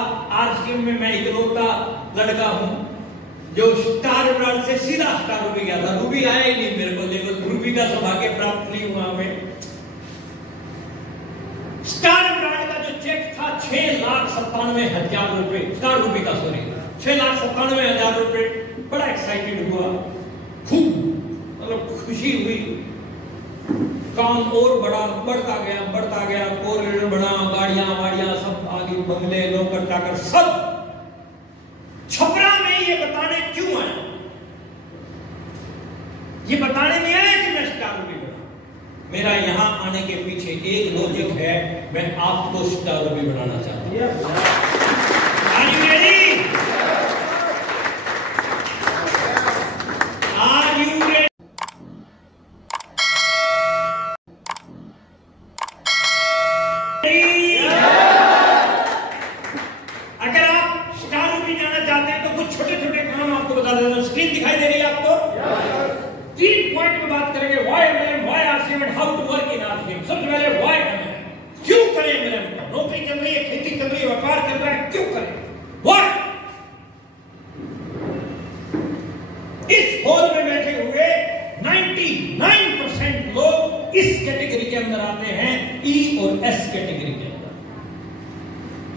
RCM में मैं इकलौता लड़का हूं जो स्टार ब्रांड से सीधा स्टार रूबी गया था। रूबी आया ही नहीं मेरे को, लेकिन रूबी का सौभाग्य प्राप्त नहीं हुआ हमें। स्टार ब्रांड का जो चेक था 6,97,000 रुपए, स्टार रूबी का, सॉरी 6,97,000 रुपए। बड़ा एक्साइटेड हुआ, खूब मतलब खुशी हुई। काम और बढ़ता गया, कोरिडोर बना, गाड़ियां सब आगे, बंगले, नौकर चाकर सब। छपरा में ये बताने क्यों आया? ये बताने नहीं आया कि मैं स्टार रूबी बना। मेरा यहां आने के पीछे एक लॉजिक है, मैं आपको स्टार रूबी बनाना चाहता हूं। Are you ready? Are you ready? अगर आप स्टार रूबी जाना चाहते हैं तो कुछ छोटे छोटे काम आपको बता देता हूं। स्क्रीन दिखाई दे रही है आपको? 3 पॉइंट में बात करेंगे, why MLM, why RCM and how to work in RCM. सबसे पहले व्हाई एमएलएम, क्यों करें एमएलएम? नौकरी चल रही है, खेती चल रही है, व्यापार चल रहा है, क्यों करें? व्हाई? इस हॉल में बैठे हुए 99% लोग इस कैटेगरी के अंदर आते हैं, ई और एस कैटेगरी के अंदर।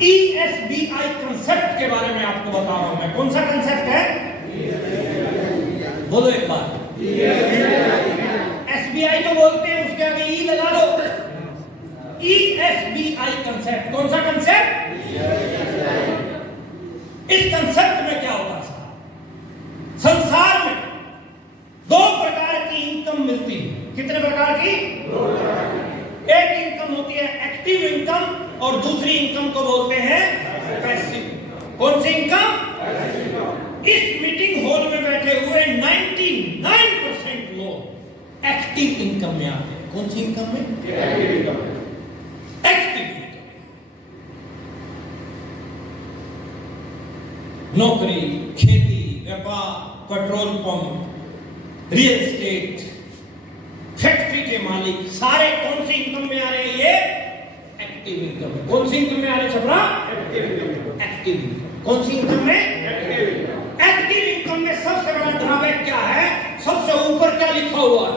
ESBI कंसेप्ट के बारे में आपको बता रहा हूं मैं। कौन सा कंसेप्ट है? बोलो एक बार। SBI तो बोलते हैं, उसके आगे ई लगा दो। ESBI कंसेप्ट, कौन सा कंसेप्ट? इस कंसेप्ट में क्या होता है? संसार में 2 प्रकार की इनकम मिलती है। कितने प्रकार की? 2 प्रकार की। एक इनकम होती है एक्टिव इनकम और दूसरी इनकम को बोलते हैं पैसिव। कौन सी इनकम? इस मीटिंग हॉल में बैठे हुए 99% लोग एक्टिव इनकम में आते हैं। कौन सी इनकम में? Active income. नौकरी, खेती, व्यापार, petrol pump, real estate, factory के मालिक, सारे कौन सी इनकम में आ रहे हैं? ये एक्टिव इनकम है। कौन सी इनकम में आ रहे हैं छपरा? Active income. कौन सी इनकम में? एक्टिव इनकम में सबसे बड़ा ड्रॉबैक क्या है? सबसे ऊपर क्या लिखा हुआ है?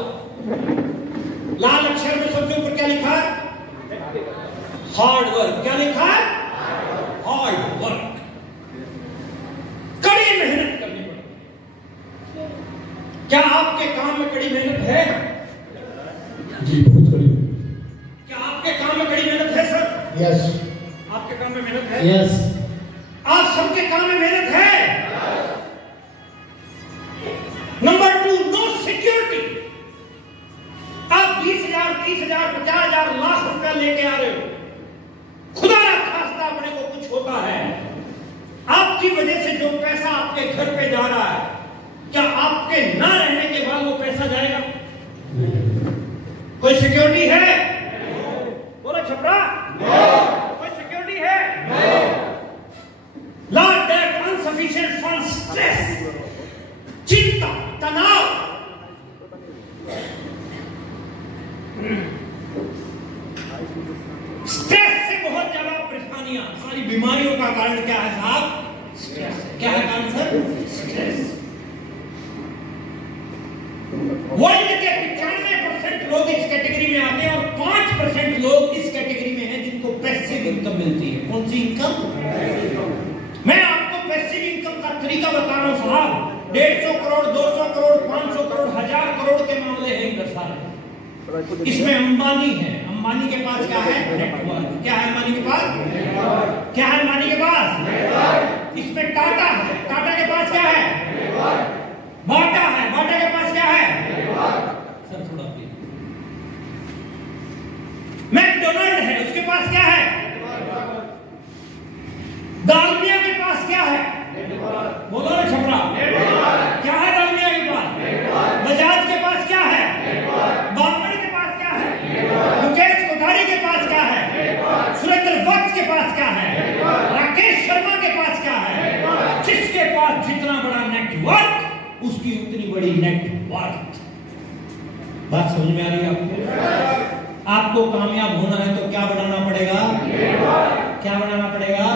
लाल अक्षर में सबसे ऊपर क्या लिखा है? Hard work. क्या लिखा है? Hard work. कड़ी मेहनत करनी पड़ेगी। क्या आपके काम में कड़ी मेहनत है? जी बहुत कड़ी। क्या आपके काम में कड़ी मेहनत है सर? यस। आपके काम में मेहनत है? यस। आप सबके काम में मेहनत है? Number 2, no security. आप 20,000, 30,000, 50,000, लाख रुपया लेके आ रहे हो, खुदा ना खास्ता अपने को कुछ होता है, आपकी वजह से जो पैसा आपके घर पे जा रहा है, क्या आपके ना रहने के बाद वो पैसा जाएगा? कोई सिक्योरिटी है? बोलो छपरा। कोई सिक्योरिटी है? लॉट डेट, अनसफिशिएंट फंड, स्ट्रेस, चिंता, तनाव, स्ट्रेस से बहुत ज्यादा परेशानियां, सारी बीमारियों का कारण क्या है साहब? स्ट्रेस। क्या है कारण सर? स्ट्रेस। वर्ल्ड के 95% लोग इस कैटेगरी में आते हैं और 5% लोग इस कैटेगरी में हैं जिनको पैसिव इनकम मिलती है। कौन सी इनकम? मैं आपको पैसिव इनकम का तरीका बता रहा हूं साहब। 150 करोड़, 200 करोड़, 500 करोड़, 1000 करोड़ के मामले हैं इधर सारे। इसमें अंबानी है। अंबानी के पास क्या है? नेटवर्क। क्या है अंबानी के पास? क्या है अंबानी के पास? इसमें टाटा है। टाटा के पास क्या है? बाटा है। बाटा के पास क्या है? सर थोड़ा मैकडोनाल्ड है, उसके पास क्या है? दालमिया के पास क्या है? बोलो ना छपरा। क्या है दालमिया के पास? बजाज के पास क्या है? बामणी के पास क्या है? मुकेश कोठारी के पास क्या है? सुरेंद्र वत्स के पास क्या है? राकेश शर्मा के पास क्या है? जिसके पास जितना बड़ा नेटवर्क उसकी उतनी बड़ी नेटवर्क। बात समझ में आ रही है आपको? आपको कामयाब होना है तो क्या बनाना पड़ेगा? क्या बनाना पड़ेगा?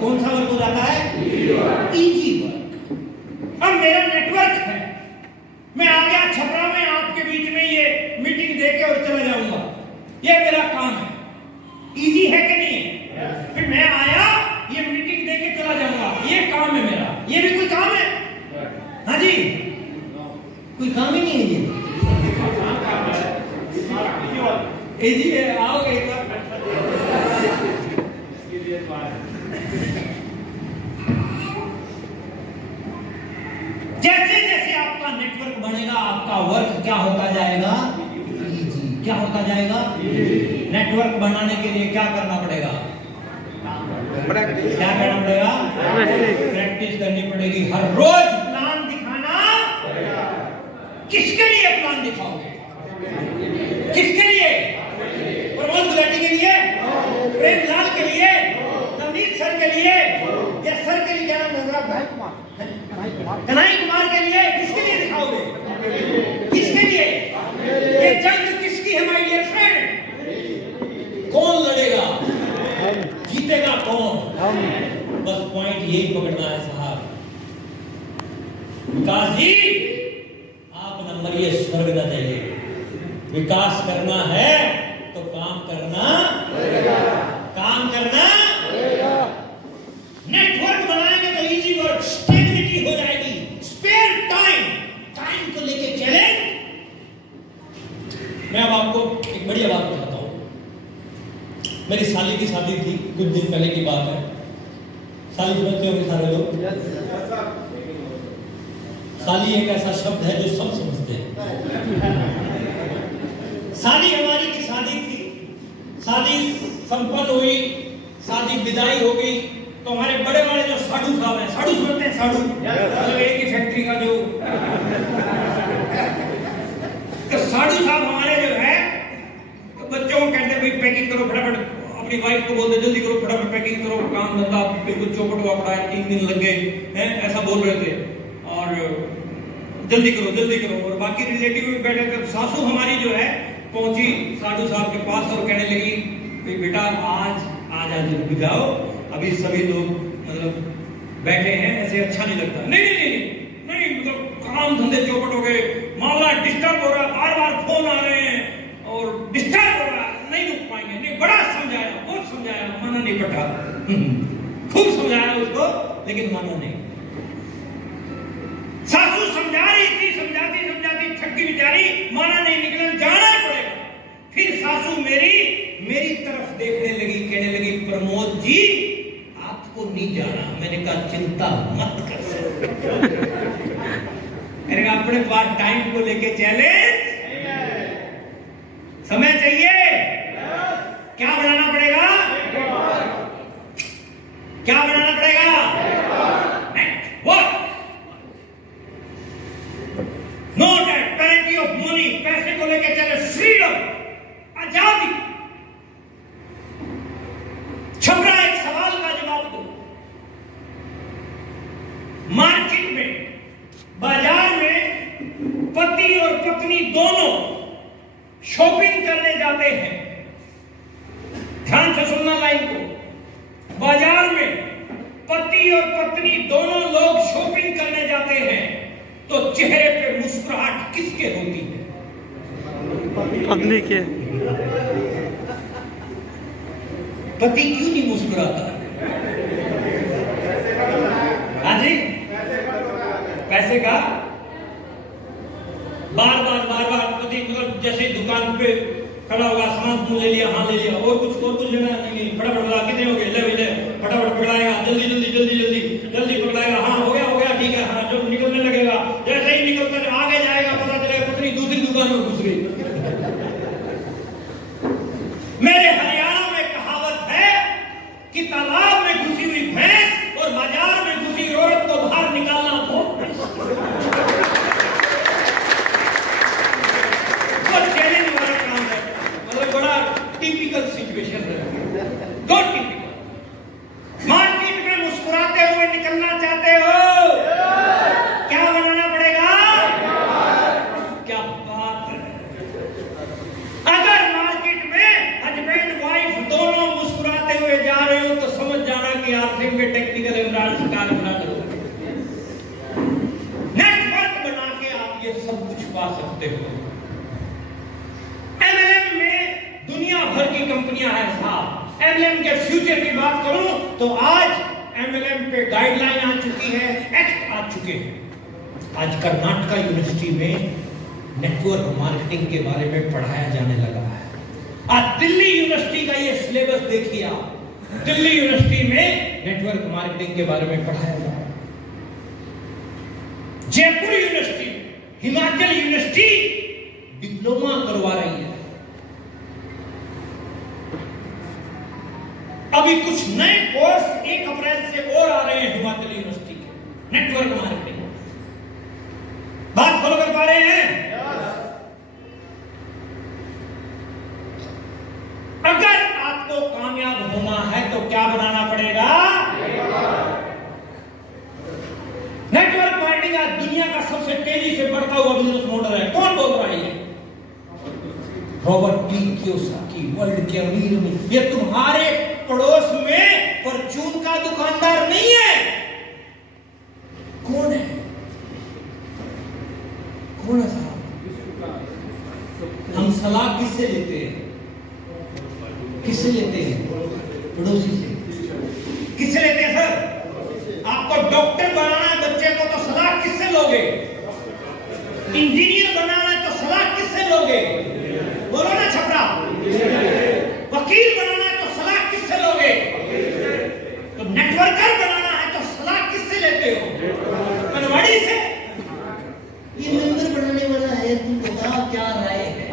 कौन सा वर्क हो जाता है? Easy work. अब मेरा नेटवर्क है, मैं आ गया छपरा में आपके बीच में ये मीटिंग देके और चला जाऊंगा, ये मेरा काम है। इजी है कि नहीं? फिर मैं आया, ये मीटिंग देके चला जाऊंगा, ये काम है मेरा। ये भी कोई काम है? हाँ जी, कोई काम ही नहीं है ये। इजी है, आओगे एक बार। जैसे जैसे आपका नेटवर्क बढ़ेगा, आपका वर्क क्या होता जाएगा? इजी। क्या होता जाएगा? नेटवर्क बनाने के लिए क्या करना पड़ेगा? क्या करना पड़ेगा? प्रैक्टिस करनी पड़ेगी। हर रोज प्लान दिखाना। किसके लिए प्लान दिखाओगे? किसके लिए? प्रमोद गुलाटी के लिए? प्रेमलाल के लिए? नवनीत सर के लिए? या सर के लिए? क्या नाम? कन्हैया कुमार के लिए? किसके लिए दिखाओगे? किसके लिए? ये जंग किसकी है माय डियर फ्रेंड? कौन लड़ेगा? जीतेगा कौन? बस पॉइंट यही पकड़ना है साहब। विकास जी, आप नंबर ये स्वर्ग न चाहिए। विकास करना है तो काम करना, काम करना। नेटवर्क बनाएंगे तो इजी वर्क, स्टेबिलिटी हो जाएगी। स्पेयर टाइम, टाइम को लेके चैलेंज। मैं अब आपको एक बढ़िया बात बताता हूं। मेरी साली की शादी थी, कुछ दिन पहले की बात है। साली समझते होंगे सारे लोग। साली एक ऐसा शब्द है जो सब समझते हैं। साली हमारी की शादी थी, शादी संपन्न हुई, शादी विदाई हो गई, तो हमारे बड़े बड़े जो साधु साहब हैं, साधु समझते हैं? साधु मतलब एक ही फैक्ट्री का जो, तो साधु साहब हमारे जो है, तो बच्चों को कहते भाई पैकिंग करो फटाफट। अपनी वाइफ को बोलते जल्दी करो, फटाफट पैकिंग करो, काम धंधा बिल्कुल चौपट हुआ पड़ा है, 3 दिन लग गए हैं, ऐसा बोल रहे थे। और जल्दी करो जल्दी करो। और बाकी रिलेटिव भी बैठे थे। सासू हमारी जो है पहुंची साधु साहब के पास और कहने लगी बेटा आज जल्दी जाओ, अभी सभी लोग मतलब बैठे हैं, ऐसे अच्छा नहीं लगता। नहीं मतलब काम धंधे चौपट हो गए, मामला डिस्टर्ब हो रहा है, बार बार फोन आ रहे हैं और डिस्टर्ब हो रहा है, नहीं रुक पाएंगे। नहीं, बड़ा समझाया, बहुत समझाया, माना नहीं पटा। खूब समझाया उसको, लेकिन माना नहीं। सासू समझा रही थी, समझाती समझाती थक गई बेचारी, माना नहीं, निकलना जाना पड़ेगा। फिर सासू मेरी तरफ देखने लगी, कहने लगी प्रमोद जी आपको नहीं जाना। मैंने कहा चिंता मत कर सकते। मैंने कहा अपने पास टाइम को लेके चैलेंज, समय चाहिए। क्या बनाना पड़ेगा? क्या बनाना पड़ेगा? Network. No debt, parity of money, पैसे को लेके चले, फ्रीडम, आजादी। छपरा एक सवाल का जवाब दो। मार्केट में, बाजार में पति और पत्नी दोनों शॉपिंग करने जाते हैं। ध्यान से सुनना लाइन को। बाजार में पति और पत्नी दोनों लोग शॉपिंग करने जाते हैं, तो चेहरे पे मुस्कुराहट किसके होती है? पत्नी के। पति क्यों नहीं मुस्कुराता? हाँ जी, पैसे का बार बार पति मतलब जैसे दुकान पे खड़ा होगा, सामान ले लिया, हाँ ले लिया, और कुछ लेना नहीं, फटाफट बोला कितने हो गए, ले फटाफट पकड़ाएगा, जल्दी पकड़ाएगा, हाँ हो गया ठीक है, हाँ जब निकलने लगेगा, जैसे ही निकलकर आगे जाएगा पता चलेगा पत्नी दूसरी दुकान में घुस गई। मेरे हरियाणा में कहावत है कि तालाब में घुसी हुई भैंस और बाजार में घुसी औरत को बाहर निकालना बहुत चैलेंज वाला काम है। मतलब बड़ा टिपिकल सिचुएशन है, दो टिपिकल। मार्केट में मुस्कुराते हुए निकलना चाहते सिंह के टेक्निकल इमरान स्टार बना दो। नेटवर्क बना के आप ये सब कुछ पा सकते हो। एमएलएम में दुनिया भर की कंपनियां हैं साहब। एमएलएम के फ्यूचर की बात करूं तो आज एमएलएम पे गाइडलाइन आ चुकी है, एक्ट आ चुके हैं। आज कर्नाटका यूनिवर्सिटी में नेटवर्क मार्केटिंग के बारे में पढ़ाया जाने लगा है। आज दिल्ली यूनिवर्सिटी का ये सिलेबस देखिए आप, दिल्ली यूनिवर्सिटी में नेटवर्क मार्केटिंग के बारे में पढ़ाया जा रहा है। Jaipur university, Himachal university diploma करवा रही है। अभी कुछ नए कोर्स 1 अप्रैल से और आ रहे हैं हिमाचल यूनिवर्सिटी के नेटवर्क मार्केटिंग। बात फॉलो कर पा रहे हैं? अगर आपको कामयाब होना है तो क्या बनाना पड़ेगा? नेटवर्क मार्केटिंग आज दुनिया का सबसे तेजी से बढ़ता हुआ बिजनेस मॉडल है। कौन बोल रहा है ये? रॉबर्ट टी कियोसाकी, वर्ल्ड के अमीर में। ये तुम्हारे पड़ोस में परचून का दुकानदार नहीं है। कौन है? कौन है साहब? हम सलाह किससे लेते हैं? किससे लेते हैं? पड़ोसी से। किससे लेते हैं सर? आपको डॉक्टर बनाना है बच्चे को तो सलाह किससे लोगे? इंजीनियर बनाना है तो सलाह किससे लोगे? बोलो ना छपरा। वकील बनाना है तो सलाह किससे लोगे? तो नेटवर्कर बनाना है तो सलाह किससे लेते हो? बनवाड़ी से। ये मेंबर बनाने वाला है, तुम बताओ क्या राय है?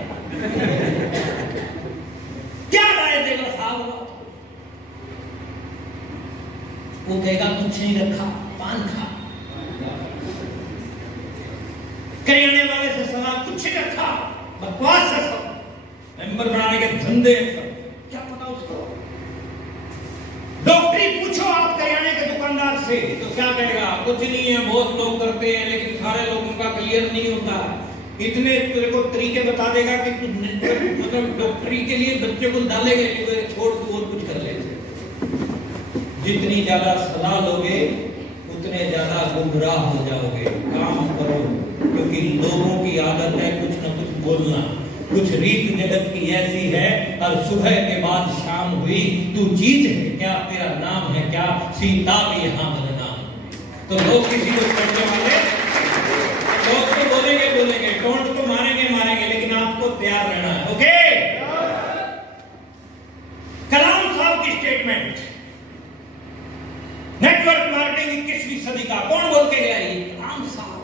क्या राय देगा साहब? वो कहेगा कुछ नहीं रखा, पान खा। करियाने वाले से सलाह कुछ नहीं रखा, बकवास है सब, मेंबर बनाने के धंधे सब, क्या पता उसको। डॉक्टरी पूछो आप करियाने के दुकानदार से तो क्या कहेगा? कुछ नहीं है, बहुत लोग करते हैं लेकिन सारे लोगों का क्लियर नहीं होता। इतने तेरे को तरीके बता देगा कि तू मतलब डॉक्टरी के लिए बच्चे को डालेगा, छोड़ तू और कुछ कर ले। जितनी ज्यादा सलाह लोगे उतने ज्यादा गुमराह हो जाओगे। काम करो, क्योंकि लोगों की आदत है कुछ न कुछ बोलना। कुछ रीत जगत की ऐसी है, और सुबह के बाद शाम हुई, तू चीज है क्या, तेरा नाम है क्या, सीता भी यहाँ बदनाम। तो लोग किसी को छोड़ने वाले, लोग तो बोलेंगे, टोंट तो मारेंगे, लेकिन आपको तैयार रहना है। ओके? कलाम साहब की स्टेटमेंट, नेटवर्क मार्केटिंग 21वीं सदी का, कौन बोल के गया? ये कलाम साहब।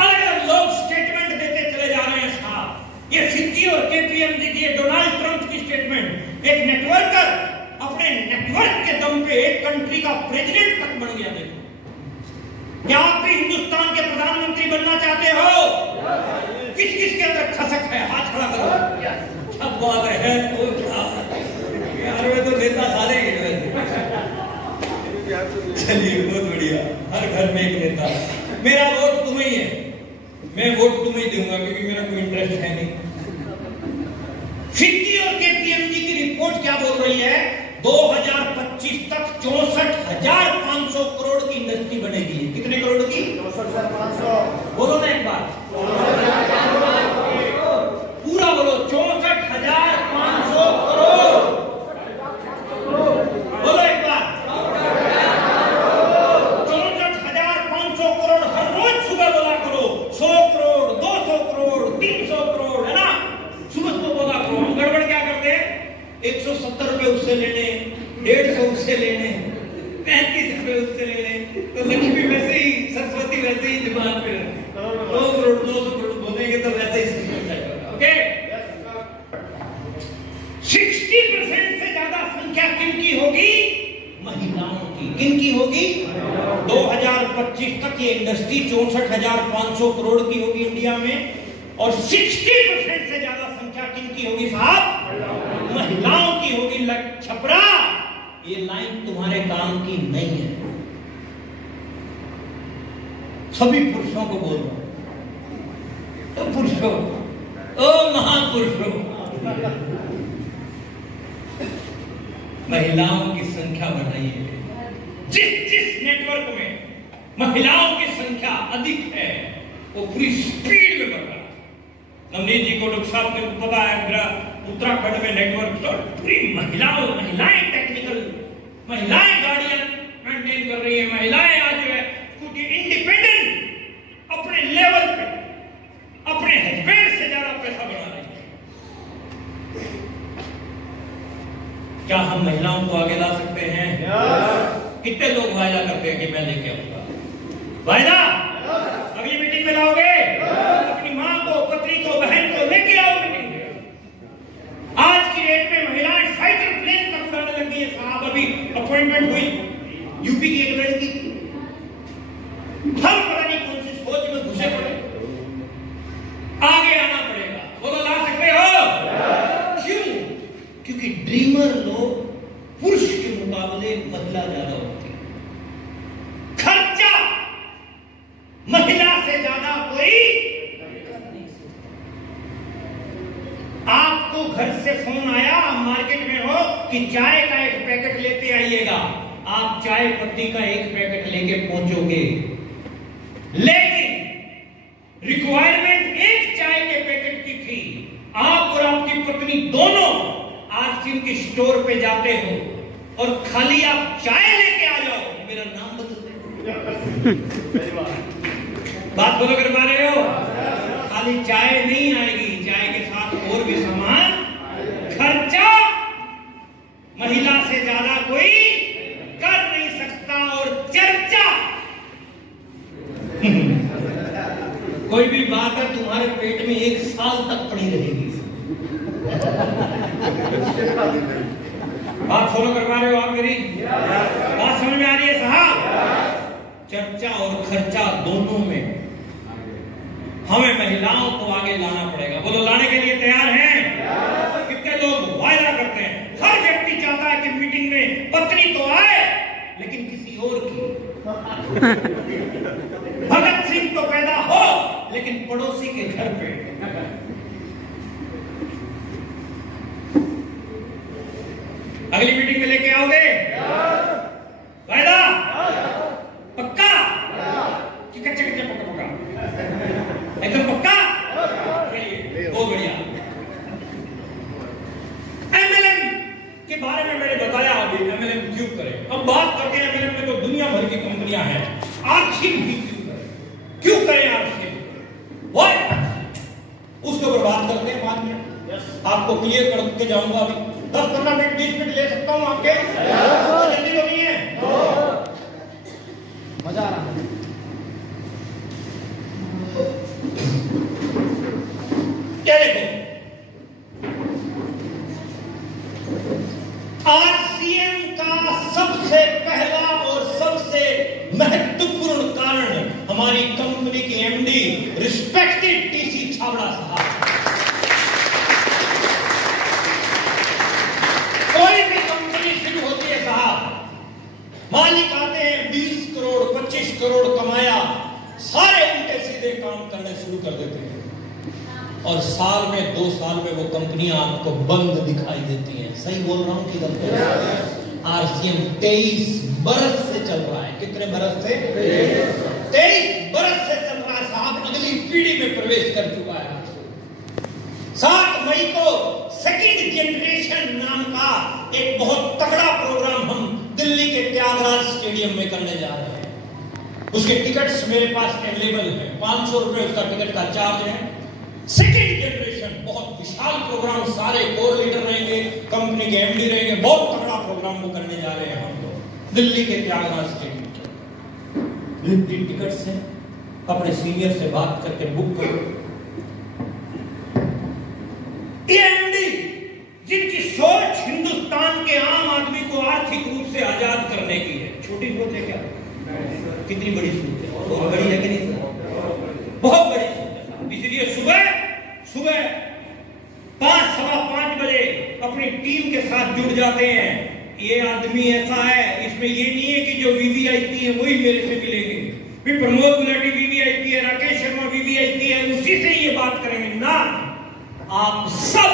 अलग-अलग लोग स्टेटमेंट देते चले जा रहे हैं साहब। ये फिक्की और केपीएमजी की, डोनाल्ड ट्रंप की स्टेटमेंट। एक नेटवर्कर अपने नेटवर्क के दम पे एक कंट्री का प्रेसिडेंट तक बन गया। देखो, क्या आप भी हिंदुस्तान के प्रधानमंत्री बनना चाहते हो? किस किस के अंदर खसक है? हाथ खड़ा करो। सब बात है तो तो नेता सारे चलिए, बहुत बढ़िया। हर घर में एक नेता। मेरा वोट तुम्हें ही है, मैं वोट तुम्हें दूंगा क्योंकि मेरा कोई इंटरेस्ट है नहीं। फिक्की और केपीएमजी की रिपोर्ट क्या बोल रही है? 2025 तक 64,500 करोड़ की इंडस्ट्री बनेगी। कितने करोड़ की? 64,500। बोलो ना एक बार, पूरा बोलो। 64,500 करोड़। बोलो एक बार, 64,500 करोड़। हर रोज सुबह बोला करो 100 करोड़, 200 करोड़, 300 करोड़, है ना? सुबह बोला करो। हम गड़बड़ क्या करते हैं? 170 रुपए उससे लेने, 150 उससे लेने, 35 रुपए उससे लेने, तो लक्ष्मी वैसे ही, सरस्वती वैसे ही जुबान पे रहती। 2 करोड़ 200 करोड़ बोलेंगे तो वैसे ही। ओके? 60% से ज्यादा संख्या किनकी होगी? महिलाओं की। किनकी होगी? 2025 तक ये इंडस्ट्री 64,500 करोड़ की होगी इंडिया में, और 60% से ज्यादा संख्या किनकी होगी साहब? महिलाओं की होगी। छपरा, ये लाइन तुम्हारे काम की नहीं है। सभी पुरुषों को बोल रहा हूं, तो पुरुषों, ओ महापुरुषों, महिलाओं की संख्या बढ़ाइए। जिस नेटवर्क में महिलाओं की संख्या अधिक है वो पूरी स्पीड में बढ़ रहा है। नवनीत जी को डॉक्टर साहब को पता है, मेरा उत्तराखंड में नेटवर्क तो पूरी महिलाएं टेक्निकल, महिलाएं गाड़ियां मेंटेन कर रही है, महिलाएं आज जो है कुछ इंडिपेंडेंट अपने लेवल पे अपने हस्बैंड से ज्यादा पैसा बना रही है। क्या हम महिलाओं को आगे ला सकते हैं? कितने लोग वायदा करते हैं कि मैं लेके आऊंगा? वायदा अगली मीटिंग में लाओगे? अपनी मां को, पत्नी को, बहन को लेके आओ मीटिंग में। आज की डेट में महिलाएं फाइटर प्लेन तक उड़ाने लगी है साहब। अभी अपॉइंटमेंट हुई यूपी की एक लड़की, हम पता नहीं कौन सी सोच में घुसे पड़े, आगे आना पड़ेगा। वो तो ला सकते हो। क्यों? क्योंकि ड्रीमर लोग पुरुष के मुकाबले महिला ज्यादा होती है। खर्चा महिला से ज्यादा कोई नहीं सकता। आपको घर से फोन आया, मार्केट में हो कि चाय का एक पैकेट लेते आइएगा, आप चाय पत्ती का एक पैकेट लेके पहुंचोगे, लेकिन रिक्वायरमेंट एक चाय के पैकेट की थी। आप और आपकी पत्नी दोनों आरसीएम के स्टोर पे जाते हो और खाली आप चाय लेके आ जाओ, मेरा नाम बदल दे। बात बोलो कर पा रहे हो? खाली चाय नहीं आएगी, चाय के साथ और भी सामान, खर्चा महिला से ज्यादा कोई कर नहीं सकता। और चर्चा कोई भी बात है तुम्हारे पेट में 1 साल तक पड़ी रहेगी। बात फॉलो कर पा रहे हो आप मेरी? बात समझ में आ रही है साहब? चर्चा और खर्चा दोनों में हमें महिलाओं को आगे लाना पड़ेगा। बोलो, लाने के लिए तैयार हैं? कितने लोग वायदा करते हैं? हर व्यक्ति चाहता है कि मीटिंग में पत्नी तो आए लेकिन किसी और की। भगत सिंह तो पैदा हो लेकिन पड़ोसी के घर पे। अगली मीटिंग में लेके आओगे? वायदा पक्का? कच्चे कच्चे पक्का पक्का एकदम पक्का? चलिए, बहुत बढ़िया। एमएलएम के बारे में मैंने बताया अभी, एमएलएम क्यों करें। अब बात करते हैं एमएलएम में तो दुनिया भर की कंपनियां हैं। आरसीएम भी क्यों करें आरसीएम? उसके ऊपर बात करते हैं बाद में। आपको क्लियर करके जाऊंगा। अभी 10-15 मिनट 20 मिनट ले सकता हूं आपके? जल्दी तो नहीं है? मजा आ रहा है। क्या देखो, आरसीएम का सबसे पहला और सबसे महत्वपूर्ण कारण हमारी कंपनी के एमडी रिस्पेक्टेड टीसी छाबड़ा साहब। कोई भी कंपनी शुरू होती है साहब, मालिक आते हैं, 20 करोड़ 25 करोड़ कमाया, सारे उल्टे सीधे काम करने शुरू कर देते हैं और साल में 2 साल में वो कंपनियां आपको बंद दिखाई देती हैं। सही बोल रहा हूं कि गलत? आरसीएम 23 बरस से चल रहा है। कितने बरस से? 23 बरस से चल रहा है साहब। अगली पीढ़ी में प्रवेश कर चुका है। 7 मई को सेकंड जनरेशन नाम का एक बहुत तगड़ा प्रोग्राम हम दिल्ली के त्यागराज स्टेडियम में करने जा रहे हैं। उसके टिकट्स मेरे पास अवेलेबल है। 500 रुपए उसका टिकट का चार्ज है। सेकंड जनरेशन बहुत विशाल प्रोग्राम, सारे कोर लीडर रहेंगे, कंपनी के एमडी रहेंगे, बहुत तगड़ा प्रोग्राम वो करने जा रहे हैं हम लोग दिल्ली के त्यागराज स्टेडियम में। लिमिटेड टिकट्स हैं, अपने सीनियर से बात करके बुक करो। एमडी जिनकी सोच हिंदुस्तान के आम आदमी को आर्थिक रूप से आजाद करने की है। छोटी सोच है क्या? कितनी बड़ी सोच है? बहुत बड़ी है कि नहीं? बहुत बड़ी सोच है। इसलिए सुबह 5-5:15 बजे अपनी टीम के साथ जुड़ जाते हैं। ये आदमी ऐसा है, इसमें ये नहीं है कि जो वीवीआईपी है वही मेरे से मिलेंगे, फिर प्रमोद गुलाटी वीवीआईपी है, राकेश शर्मा वीवीआईपी है, उसी से ये बात करेंगे ना। आप सब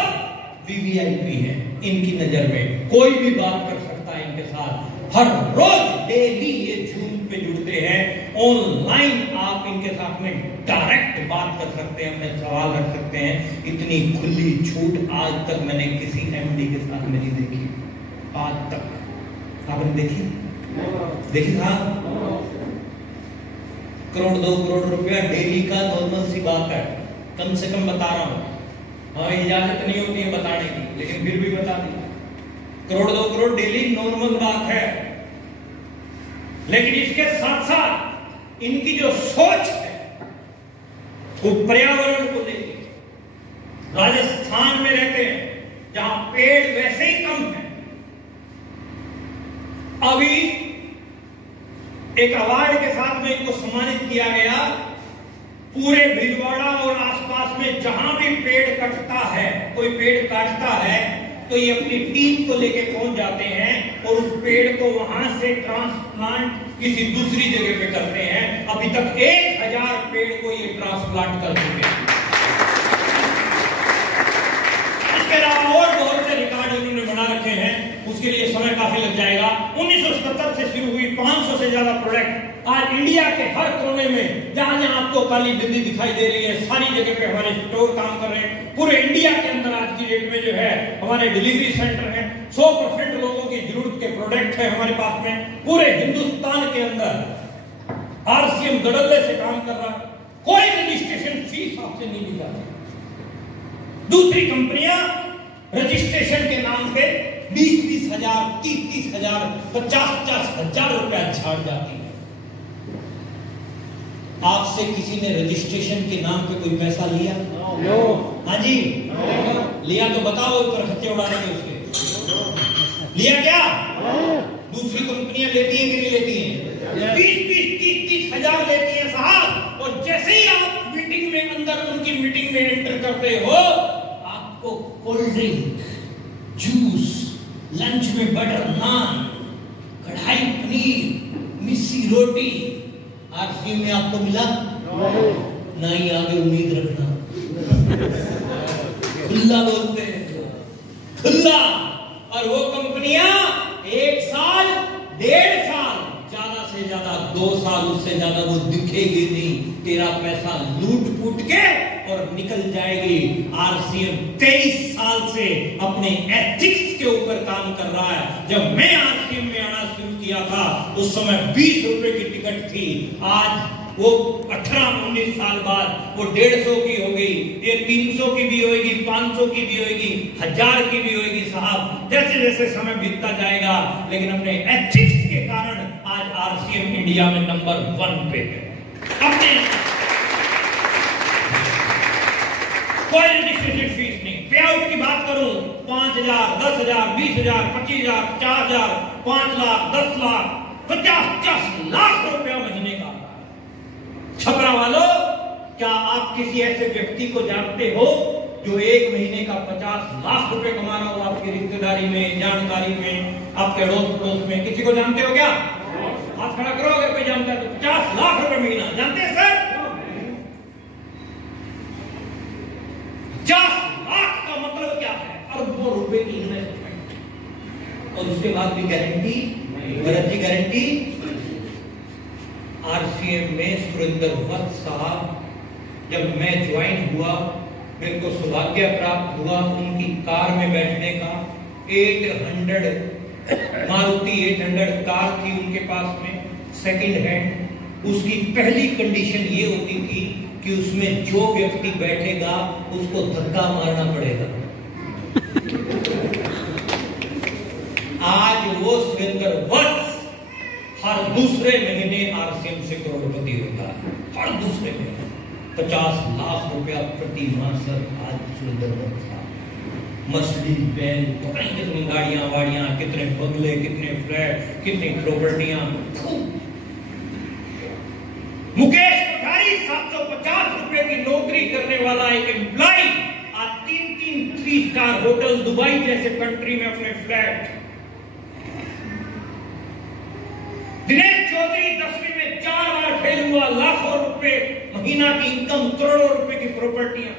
वीवीआईपी हैं इनकी नजर में, कोई भी बात कर सकता है। के साथ हर रोज डेली ये जूम पे जुड़ते हैं। ऑनलाइन आप इनके साथ में डायरेक्ट बात कर सकते हैं, अपने सवाल रख सकते हैं। इतनी खुली छूट आज तक मैंने किसी एमडी के साथ नहीं देखी, आज तक। आपने देखी था? करोड़ 2 करोड़ रुपया डेली का नॉर्मल सी बात है, कम से कम बता रहा हूं। हाँ, इजाजत नहीं होती है बताने की, लेकिन फिर भी बता दी। करोड़ 2 करोड़ डेली नॉर्मल बात है, लेकिन इसके साथ साथ इनकी जो सोच है वो पर्यावरण को लेकर। राजस्थान में रहते हैं जहां पेड़ वैसे ही कम है। अभी एक अवार्ड के साथ में इनको सम्मानित किया गया। पूरे भीलवाड़ा और आसपास में जहां भी पेड़ कटता है, कोई पेड़ काटता है, तो ये अपनी टीम को लेके पहुंच जाते हैं और उस पेड़ को वहां से ट्रांसप्लांट किसी दूसरी जगह पे करते हैं। अभी तक 1000 पेड़ को ये ट्रांसप्लांट कर चुके हैं। इसके अलावा और बहुत से रिकॉर्ड इन्होंने बना रखे हैं, उसके लिए समय काफी लग जाएगा। 1977 से शुरू हुई 500 से ज्यादा प्रोडक्ट आज इंडिया के हर कोने में, जहां जहां आपको काली बिल्ली दिखाई दे रही है, सारी जगह पे हमारे स्टोर काम कर रहे हैं। पूरे इंडिया के अंदर आज की डेट में जो है हमारे डिलीवरी सेंटर है। 100% लोगों की जरूरत के प्रोडक्ट है हमारे पास में। पूरे हिंदुस्तान के अंदर आरसीएम गड़ल्ले से काम कर रहा है। कोई रजिस्ट्रेशन फीस आपसे नहीं ली जाती। दूसरी कंपनियां रजिस्ट्रेशन के नाम पे 20-20 हजार, 30-30 हजार, 50-50 हजार रुपया झाड़ जाती है। आपसे किसी ने रजिस्ट्रेशन के नाम पे कोई पैसा लिया? हाँ जी, लिया तो बताओ, ऊपर खर्चे उड़ाने के उसके लिया क्या? दूसरी कंपनियां लेती हैं कि नहीं लेती हैं? 20-20, 30-30 हजार लेती हैं साहब। और जैसे ही आप मीटिंग में अंदर उनकी मीटिंग में एंटर करते हो, आपको कोल्ड ड्रिंक, जूस, लंच में बटर नान, कढ़ाई पनीर, मिस्सी रोटी आरसीएम में आपको मिला? नहीं, आगे उम्मीद रखना। खुला बोलते हैं, खुला। और वो कंपनियां 1 साल, 1.5 साल, ज्यादा से ज्यादा 2 साल, उससे ज्यादा वो दिखेगी नहीं। तेरा पैसा लूट फूट के और निकल जाएगी। आरसीएम 23 साल से अपने एथिक्स के ऊपर काम कर रहा है। जब मैं आरसीएम में आना शुरू किया था उस समय 20 रुपए की टिकट थी। आज वो 18-19 साल बाद वो 150 की हो गई, ये 300 की भी होगी, 500 की भी होगी, 1000 की भी होगी साहब, जैसे जैसे समय बीतता जाएगा। लेकिन अपने एथिक्स के कारण आज आरसीएम इंडिया में नंबर 1 पे है। अपने कोई रजिस्ट्रेशन फीस नहीं। पे आउट की बात करूं, 5000, 10000, 20000, 25000, 4000, 5 लाख, 10 लाख, 50 लाख रुपया महीने का। छपरा वालों, क्या आप किसी ऐसे व्यक्ति को जानते हो जो 1 महीने का 50 लाख रुपए कमा रहा हो? आपकी रिश्तेदारी में, जानकारी में, आपके अड़ोस पड़ोस में किसी को जानते हो क्या? हाथ खड़ा करो अगर कोई जानता है तो। 50 लाख रुपए महीना जानते हैं सर? 50 लाख का मतलब क्या है? अरबों रुपए की इन्वेस्टमेंट, और उसके बाद भी guarantee, Bharat ji guarantee. RCM में सुरेंद्र वत्स साहब, जब मैं ज्वाइन हुआ, मेरे को सौभाग्य प्राप्त हुआ उनकी कार में बैठने का। 800 मारुति 800 कार थी उनके पास में, सेकंड हैंड। उसकी पहली कंडीशन ये होती थी कि उसमें जो व्यक्ति बैठेगा उसको धक्का मारना पड़ेगा। आज वो सुरेंद्र वत्स हर दूसरे महीने आरसीएम से करोड़पति होता है। हर दूसरे महीने 50 लाख रुपया प्रति माह सर। आज सुरेंद्र वत्स मर्सिडीज बेंज, पता नहीं कितनी गाड़ियां वाड़ियां, कितने बंगले, कितने फ्लैट, कितनी प्रॉपर्टियां। मुकेश कोठारी 750 रुपए की नौकरी करने वाला एक एम्प्लॉय आज 3-3 3 स्टार होटल, दुबई जैसे कंट्री में अपने फ्लैट। दिनेश चौधरी 10वीं में 4 बार फेल हुआ, लाखों रुपए महीना की इनकम, करोड़ों रुपए की प्रॉपर्टियां।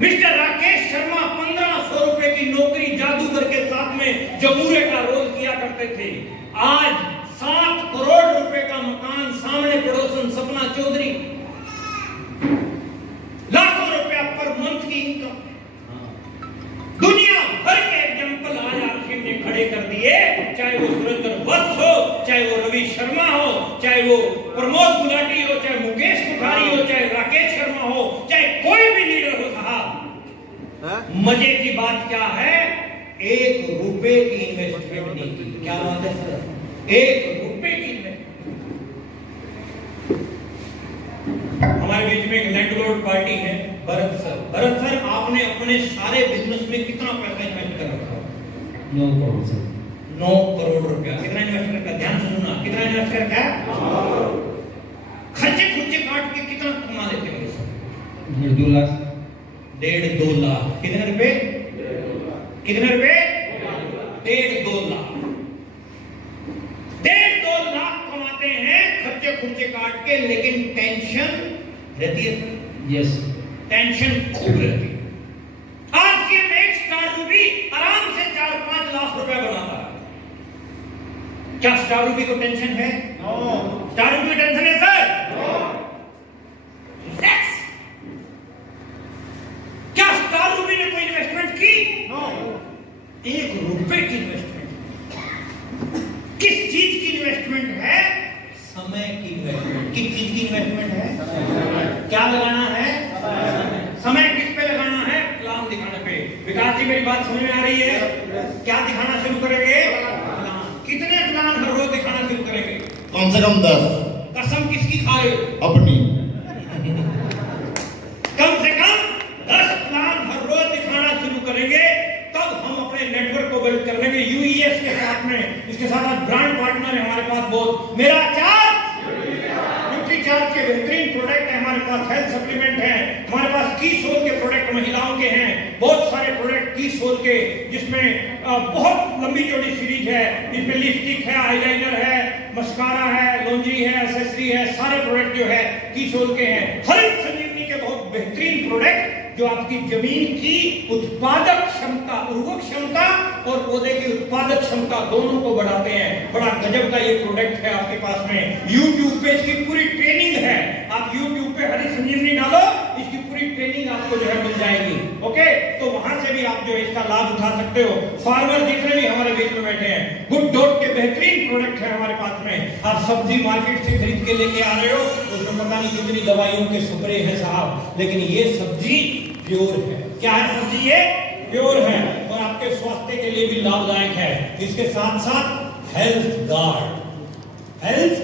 मिस्टर राकेश शर्मा 1500 रुपए की नौकरी जादूगर के साथ में जमूरे का रोल किया करते थे। आज 7 करोड़ रुपए का मकान सामने पड़ोसन सपना चौधरी, लाखों रुपया पर मंथ की इनकम। दुनिया भर के एग्जाम्पल आज आखिर ने खड़े कर दिए, चाहे वो सुरेंद्र वत्स हो, चाहे वो रवि शर्मा हो, चाहे वो प्रमोद गुलाटी हो, चाहे मुकेश कोठारी हो, चाहे राकेश शर्मा हो, चाहे कोई भी लीडर हो साहब। मजे की बात क्या है, 1 रुपए की इन्वेस्टमेंट नहीं की। क्या बात है सर, 1 रुपए की इन्वेस्टमेंट। हमारे बीच में एक लैंडलॉर्ड पार्टी है भरत सर। भरत सर, आपने अपने सारे बिजनेस में कितना पैसा इन्वेस्ट कर रखा? 9 करोड़ सर। 9 करोड़ रुपया। कितना इन्वेस्ट कर? ध्यान से सुनना, कितना इन्वेस्ट कर? क्या खर्चे खुर्चे काट के कितना कमा लेते होंगे सर? 1.5 लाख। 1.5-2 लाख। कितने रुपए? कितने रुपए? 1.5-2 लाख। 1.5-2 लाख कमाते हैं खर्चे खुर्चे काट के, लेकिन टेंशन रहती है सर। यस। टेंशन खूब रहती है। आज के एक स्टार रूबी आराम से 4-5 लाख रुपया बनाता है। क्या स्टार रूबी को टेंशन है? स्टार रूबी को टेंशन है सर? क्या स्टार रूबी ने कोई इन्वेस्टमेंट की? 1 रुपए की इन्वेस्टमेंट। किस चीज की इन्वेस्टमेंट है? समय की इन्वेस्टमेंट। किस चीज की इन्वेस्टमेंट है? क्या लगाना है? समय। किस पे लगाना है? प्लान दिखाने पे। विकास जी, मेरी बात समझ में आ रही है? क्या दिखाना शुरू करेंगे? प्लान। कितने प्लान हर रोज दिखाना शुरू करेंगे? कम से कम 10। कसम किसकी खा रहे हो? अपनी। कम से कम 10 प्लान हर रोज दिखाना शुरू करेंगे, तब हम अपने नेटवर्क को बिल्ड कर लेंगे यूईएस के साथ में। इसके साथ आज ब्रांड पार्टनर है हमारे पास बहुत। मेरा चार्ज न्यूट्रीचार्ज के बेहतरीन प्रोडक्ट है हमारे पास, हेल्थ सप्लीमेंट है हमारे पास, की सोल के प्रोडक्ट महिलाओं के हैं, बहुत सारे प्रोडक्ट की सोल के, जिसमें बहुत लंबी चौड़ी सीरीज है। इसमें लिपस्टिक है, आईलाइनर है, मस्कारा है, लॉन्जरी है, एक्सेसरी है, सारे प्रोडक्ट जो है की सोल के हैं। हरित संजीवनी के बहुत बेहतरीन प्रोडक्ट जो आपकी जमीन की उत्पादक क्षमता, उर्वरक क्षमता और पौधे की उत्पादक क्षमता दोनों को बढ़ाते हैं। बड़ा गजब का ये प्रोडक्ट है आपके पास में। YouTube पे इसकी पूरी ट्रेनिंग है। आप YouTube पे हरी संजीवनी डालो, इसकी पूरी ट्रेनिंग आपको जो है मिल जाएगी। ओके, तो वहां से भी आप जो है इसका लाभ उठा सकते हो। फार्मर जितने भी हमारे बीच में बैठे हैं, गुड डॉट के बेहतरीन प्रोडक्ट है हमारे पास में। आप सब्जी मार्केट से खरीद के लेके आ रहे हो, उसमें पता नहीं कितनी दवाइयों के स्प्रे है साहब, लेकिन ये सब्जी प्योर है। क्या है सब्जी? ये प्योर है और आपके स्वास्थ्य के लिए भी लाभदायक है। इसके साथ साथ हेल्थ गार्ड, हेल्थ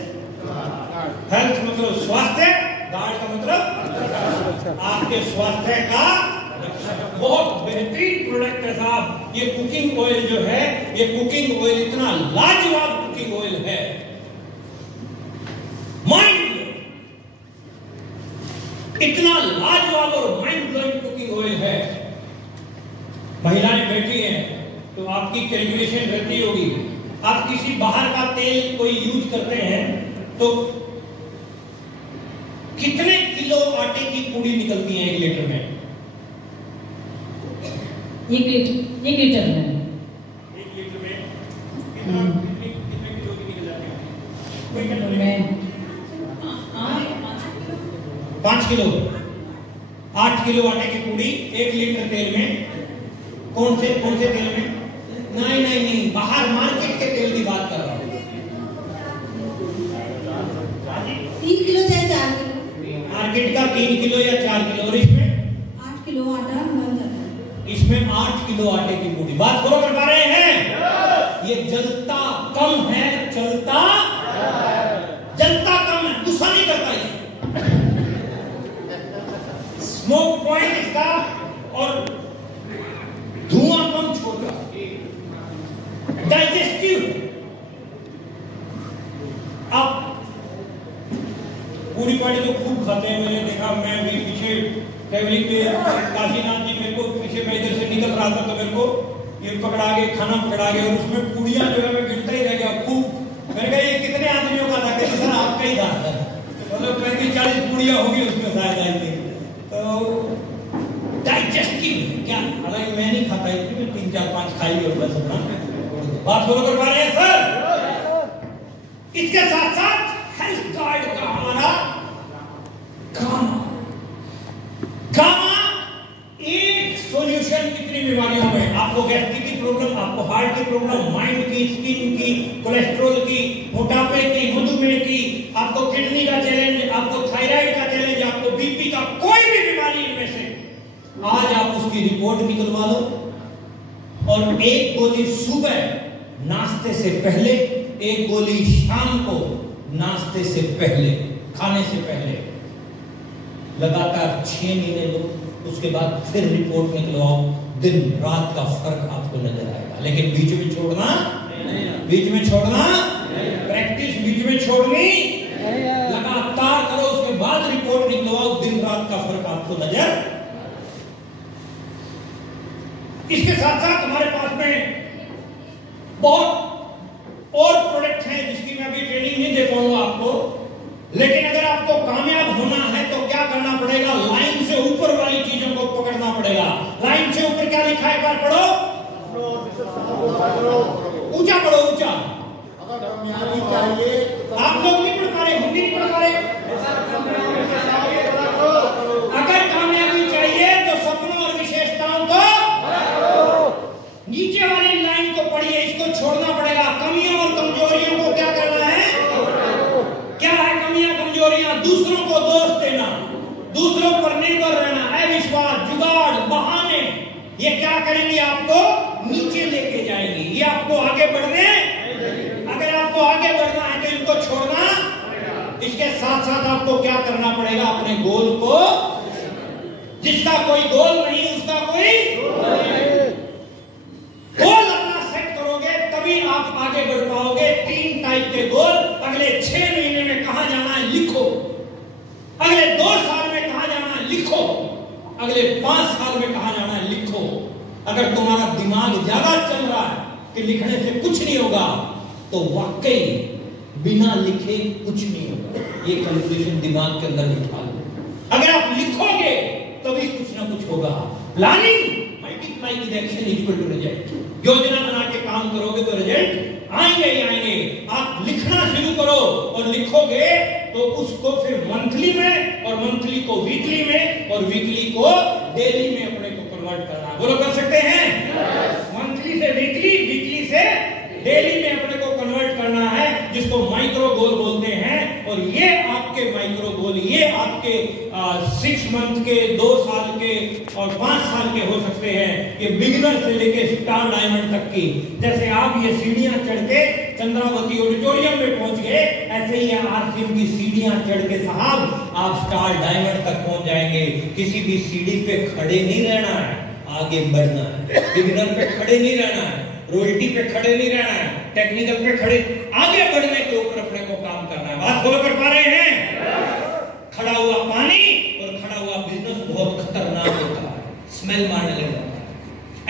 मतलब स्वास्थ्य, गार्ड का मतलब आपके स्वास्थ्य का बहुत बेहतरीन प्रोडक्ट है साहब। ये कुकिंग ऑयल जो है, ये कुकिंग ऑयल इतना लाजवाब कुकिंग ऑयल है, माइंड इतना लाजवाब और माइंड ब्लोइंग कुकिंग ऑयल है। महिलाएं बैठी हैं तो आपकी कैलकुलेशन रहती होगी, आप किसी बाहर का तेल कोई यूज करते हैं तो कितने किलो आटे की पूड़ी निकलती है 1 लीटर में? 1 लीटर में 1 लीटर में कितने किलो की निकल जाती है? 5 किलो। 8 किलो आटे की पूड़ी 1 लीटर तेल में। कौन से तेल में? नहीं, बाहर मार्केट के तेल की बात कर रहा हूं। 3 किलो चाहे 4 किलो। मार्केट का 3 किलो या 4 किलो, और इसमें 8 किलो आटा बन जाता है। इसमें 8 किलो आटे की पूड़ी। बात फॉलो कर पा रहे हैं? ये जलता कम है, जलता कम है, गुस्सा नहीं करता ये। स्मोक पॉइंट इसका और धुआं कम छोड़ता, डाइजेस्टिव। अब पूरी पार्टी तो खूब खाते हैं, मैंने देखा। मैं भी पीछे ट्रेवलिंग पे काशीनाथ जी, मेरे को पीछे मैं इधर से निकल रहा था तो मेरे को ये पकड़ा के खाना पकड़ा गया और उसमें पूड़ियां जो है मैं गिनता ही रह गया खूब। मैंने कहा ये कितने आदमियों का था? कहते सर आपका ही था। मतलब 35-40 पूड़ियां होगी उसमें शायद आई थी। तो डाइजेस्टिव क्या, हालांकि मैं नहीं खाता इतनी, 3-4-5 खाई और बस अपना बात फॉलो कर पा रहे हैं सर? इसके साथ साथ हेल्थ कार्ड का हमारा गामा एक सॉल्यूशन कितनी बीमारियों में, आपको गैस्ट्रिक की प्रॉब्लम, आपको हार्ट की प्रॉब्लम, माइंड की, स्किन की, कोलेस्ट्रॉल की, मोटापे की, मधुमेह की, आपको किडनी का चैलेंज, आपको थायराइड का चैलेंज, आपको बीपी का, कोई भी बीमारी इनमें से आज आप उसकी रिपोर्ट निकलवा लो और एक गोली सुबह नाश्ते से पहले, एक गोली शाम को नाश्ते से पहले, खाने से पहले, लगातार 6 महीने लो, उसके बाद फिर रिपोर्ट निकलवाओ, दिन रात का फर्क आपको नजर आएगा। लेकिन बीच में छोड़ना, प्रैक्टिस बीच में छोड़नी, लगातार करो, उसके बाद रिपोर्ट निकलवाओ, दिन रात का फर्क आपको नजर। इसके साथ साथ हमारे पास में बहुत और प्रोडक्ट हैं जिसकी मैं अभी ट्रेनिंग नहीं दे पाऊंगा आपको, लेकिन अगर आपको कामयाब होना है तो क्या करना पड़ेगा? लाइन से ऊपर वाली चीजों को पकड़ना पड़ेगा। लाइन से ऊपर क्या लिखा है, एक बार पढ़ो, ऊंचा पढ़ो, ऊंचा। आप लोग नहीं पढ़ पा रहे, हम नहीं पढ़ पा रहे। अगर कामयाबी चाहिए तो सपनों और विशेषताओं को, नीचे वाली लाइन को पढ़िए, इसको छोड़ना पड़ेगा। कमियों और कमजोरियों को क्या करना है? क्या है कमियां कमजोरियां? दूसरों को दोष देना, दूसरों पर निर्भर रहना, अविश्वास, जुगाड़, बहाने, ये क्या करेंगे? आपको नीचे लेके जाएंगे, ये आपको आगे बढ़ने, अगर आपको आगे बढ़ना है तो इनको छोड़ना। इसके साथ साथ आपको क्या करना पड़ेगा? अपने गोल को, जिसका कोई गोल नहीं उसका कोई गोल अपना सेट करोगे तभी आप आगे बढ़ पाओगे। 3 टाइप के गोल, अगले 6 महीने में कहां जाना है लिखो, अगले 2 साल में कहां जाना है लिखो, अगले 5 साल में कहां जाना है लिखो। अगर तुम्हारा दिमाग ज्यादा चल रहा है कि लिखने से कुछ नहीं होगा, तो वाकई बिना लिखे कुछ नहीं होगा। ये कैलकुलेशन दिमाग के अंदर बिठा लो। अगर आप लिखोगे तभी कुछ ना कुछ होगा। Planning multiply with action equal to result. योजना बना के काम करोगे तो रिजल्ट आएंगे ही आएंगे। आप लिखना शुरू करो और लिखोगे तो उसको फिर मंथली में, और मंथली को वीकली में, और वीकली को डेली में अपने को कन्वर्ट करना है। बोलो, कर सकते हैं? मंथली से वीकली, वीकली से डेली में अपने को कन्वर्ट करना है, जिसको माइक्रो गोल बोलते हैं। और ये आपके माइक्रो गोल, ये आपके 6 मंथ के, 2 साल के और 5 साल के हो सकते हैं। ये बिगिनर से लेके स्टार डायमंड तक की। जैसे आप ये सीढ़ियां चढ़ के चंद्रावती ऑडिटोरियम में पहुंच गए, ऐसे ही आरसीएम की सीढ़ियां चढ़ के साहब आप स्टार डायमंड तक पहुंच जाएंगे। किसी भी सीढ़ी पे खड़े नहीं रहना है, आगे बढ़ना है। बिगिनर पे खड़े नहीं रहना है, रॉयल्टी पे खड़े नहीं रहना है, टेक्निकल पे खड़े, आगे बढ़ने के ऊपर अपने को काम करना है। बात फॉलो कर पा रहे हैं? खड़ा हुआ पानी और खड़ा हुआ बिजनेस बहुत खतरनाक होता है, स्मेल मारने लग जाता है।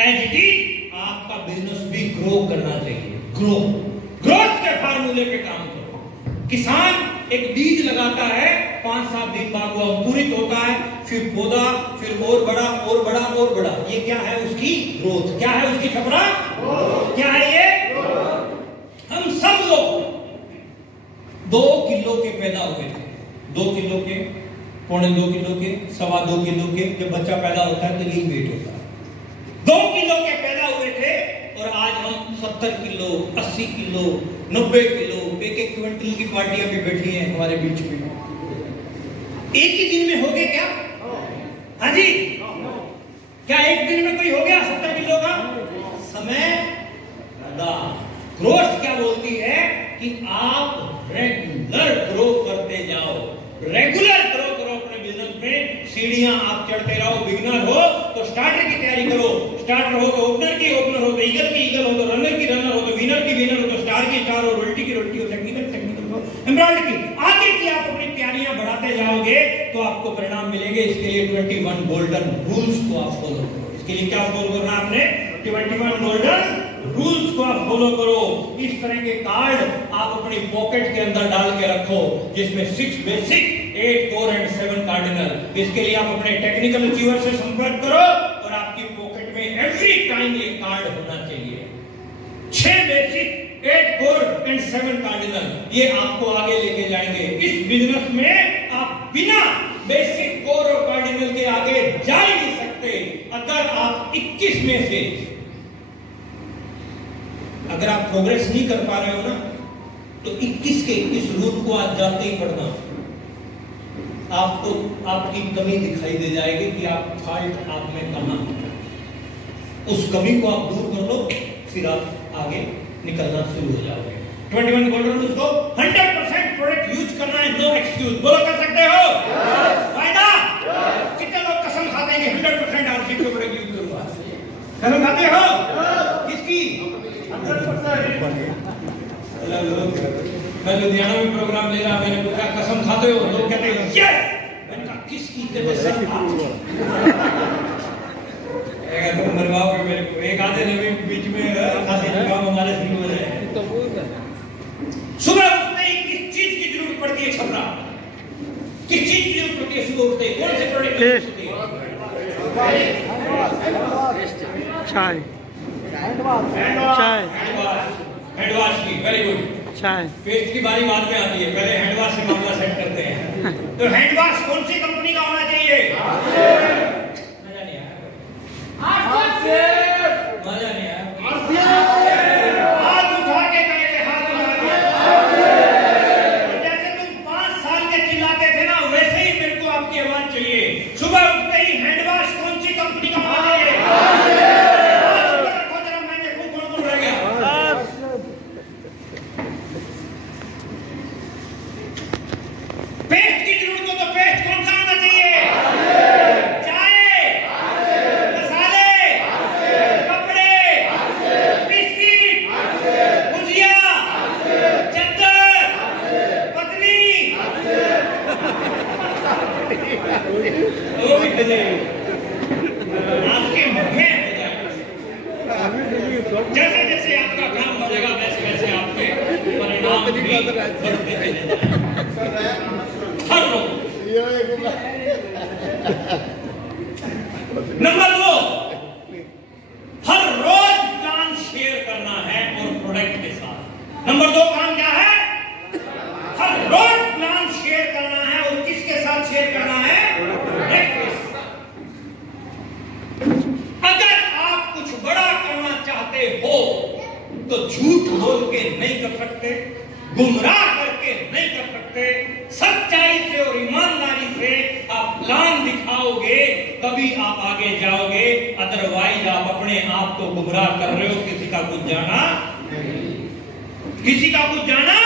एज इट इज आपका बिजनेस भी ग्रो करना चाहिए। ग्रोथ के फार्मूले पे काम करो। किसान एक बीज लगाता है, 5-7 दिन बाद वो अंकुरित होता है, फिर पौधा, फिर और बड़ा और बड़ा और बड़ा। ये क्या है? उसकी ग्रोथ। क्या है उसकी खबरा? क्या है ये? हम सब लोग 2 किलो के पैदा हुए थे, 2 किलो के, 1.25 किलो के, 2.25 किलो के। जब बच्चा पैदा होता है तो यही वेट होता है। 2 किलो के पैदा हुए थे और आज हम 70 किलो, 80 किलो, 90 किलो, 1-1 क्विंटल की पार्टियां भी बैठी हैं हमारे बीच में। एक ही दिन में हो गए क्या? हाँ जी, क्या एक दिन में कोई हो गया 70 किलो का? समय ग्रोथ क्या बोलती है कि आप रेगुलर ग्रो करते जाओ, रेगुलर ग्रो करो अपने बिजनेस में। सीढ़ियां आप चढ़ते रहो। बिगिनर हो तो स्टार्टर की तैयारी करो, स्टार्टर हो तो ओपनर की ओपनर हो तो ईगल की ईगल हो तो रनर की रनर हो तो विनर की विनर हो तो स्टार की स्टार हो, रोल्टी की रोल्टी हो, टेक्निकल हो, एम्ब्रॉयडरी की। आगे की आप अपनी तैयारियां बढ़ाते जाओगे तो आपको परिणाम मिलेंगे। इसके लिए 21 गोल्डन रूल्स को आप फॉलो करो। इसके लिए क्या फॉलो करना है आपने? 21 गोल्डन रूल्स को आप फॉलो करो। इस तरह के कार्ड आप अपनी पॉकेट के अंदर डाल के रखो, जिसमें 6 बेसिक, 8 कोर एंड 7 कार्डिनल। इसके लिए आप अपने टेक्निकल अचीवर से संपर्क करो और आपकी पॉकेट में एवरी टाइम ये कार्ड होना चाहिए। 6 बेसिक 7 कार्डिनल, ये आपको आगे लेके जाएंगे। इस बिजनेस में आप बिना बेसिक कोर और कार्डिनल के आगे जा ही नहीं सकते। अगर आप 21 में से अगर आप प्रोग्रेस नहीं कर पा रहे हो ना, तो 21 के 21 रूल को आज जाते ही पढ़ना। आपको आपकी कमी दिखाई दे जाएगी कि आप फॉल्ट आप में कहां है। उस कमी को आप दूर कर लो, फिर आप आगे निकलना शुरू हो जाओगे। 21 गोल्डन रूल्स को 100% प्रोडक्ट यूज करना है, नो एक्सक्यूज। बोलो कर सकते हो? फायदा? कितने लोग कसम खाते हैं कि 100% आरसी पे प्रोडक्ट यूज करूंगा? कसम खाते हो? किसकी? 100%। मैं लुधियाना में प्रोग्राम ले रहा, मैंने पूछा कसम खाते हो? लोग कहते हैं यस। मैंने कहा किसकी? कहते सर तुम मरवाओगे मेरे को। एक आधे ने बीच में खांसी जुकाम हमारे शुरू हो जाए। सुबह उठते ही किस चीज की जरूरत पड़ती है छपरा? किस चीज की जरूरत पड़ती है सुबह उठते ही? कौन से प्रोडक्ट की जरूरत पड़ती है? चाय, हैंड वॉश की। Very good. चाय। पेस्ट की बारी बाद में आती है, पहले हैंड वॉश से मामला सेट करते हैं। तो हैंड वॉश कौन सी कंपनी का होना चाहिए? मजा नहीं आया? मजा नहीं आया? हाथ उठा के कहेंगे, हाथ उठा के। जैसे तुम 5 साल के चिल्लाते थे ना, वैसे ही मेरे को आपकी आवाज चाहिए। सुबह उठते ही हैंड वॉश कौन सी कंपनी का होना चाहिए? रखो जरा, मैं देखूं कौन कौन रह गया। पेस्ट की जरूरत हो तो पेस्ट कौन सा होना चाहिए? आपके में जैसे जैसे आपका काम बढ़ेगा वैसे वैसे आपके परिणाम भी बढ़ते चले हर रोज। नंबर 2, हर रोज प्लान शेयर करना है और प्रोडक्ट के साथ। नंबर 2 काम क्या है? हर रोज प्लान शेयर करना है और किसके साथ शेयर करना है? अगर आप कुछ बड़ा करना चाहते हो तो झूठ बोल के नहीं कर सकते, गुमराह करके नहीं कर सकते, सच्चाई से और ईमानदारी से आप प्लान दिखाओगे तभी आप आगे जाओगे। अदरवाइज आप अपने आप को गुमराह कर रहे हो। किसी का कुछ जाना, किसी का कुछ जाना।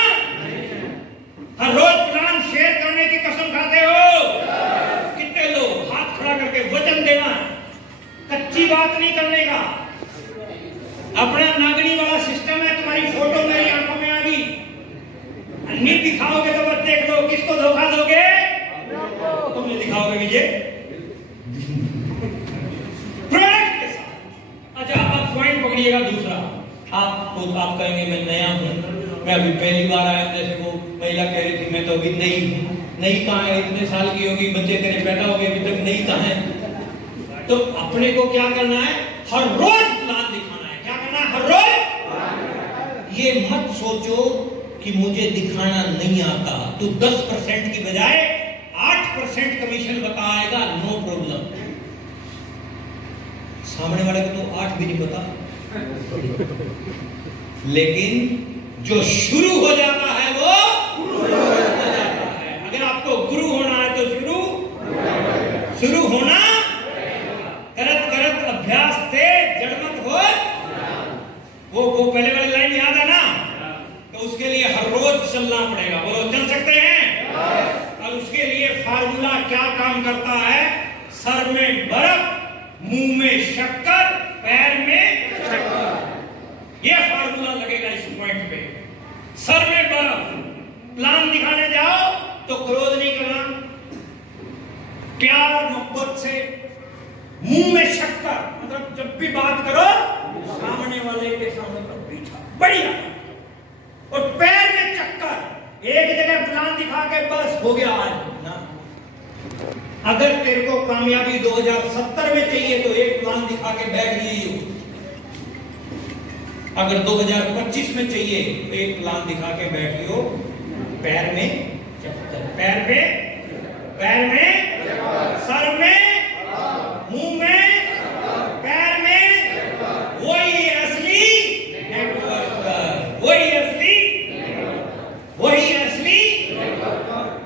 हर रोज प्लान शेयर करने की कसम खाते हो? कितने लोग? हाथ खड़ा करके वचन देना, कच्ची बात नहीं करने का। अपना नागनी वाला सिस्टम है। तुम्हारी फोटो मेरी आंखों में आ गई, नहीं दिखाओगे तो बस देख लो किसको धोखा दोगे? तुम नहीं दिखाओगे विजय प्रोडक्ट के साथ। अच्छा, अब पॉइंट पकड़िएगा दूसरा। आप कहेंगे मैं नया हूं, मैं अभी पहली बार आया। जैसे वो महिला कह रही थी मैं तो अभी नई हूं। नई कहां है? इतने साल की होगी, बच्चे तेरे पैदा हो गए, अभी तक नई कहां है? तो अपने को क्या करना है? हर रोज प्लान दिखाना है। क्या करना है? हर रोज। ये मत सोचो कि मुझे दिखाना नहीं आता तो 10% की बजाय 8% कमीशन बताएगा, नो प्रॉब्लम। सामने वाले को तो 8 भी नहीं पता, लेकिन जो शुरू हो जाता है वो गुरु हो जाता है। अगर आपको गुरु होना है तो शुरू होना। करत करत अभ्यास से जड़ मत हो। वो पहले वाली लाइन याद है ना? तो उसके लिए हर रोज चलना पड़ेगा। बोलो, चल सकते हैं? और उसके लिए फार्मूला क्या काम करता है? सर में बर्फ, मुंह में शक्कर, पैर में शक्कर। ये फार्मूला लगेगा इस पॉइंट पे। सर में बर्फ। प्लान दिखाने जाओ तो क्रोध नहीं करना, प्यार मोहब्बत से। मुंह में शक्कर, मतलब जब भी बात करो सामने वाले के सामने तो मीठा बढ़िया। और पैर में चक्कर, एक जगह प्लान दिखा के बस हो गया आज ना। अगर तेरे को कामयाबी 2070 में चाहिए तो एक प्लान दिखा के बैठ गई। अगर 2025 में चाहिए तो एक प्लान दिखा के बैठियो, पैर में चक्कर, पैर में सर में मुंह में पैर में, वही असली नेटवर्कर, वही असली।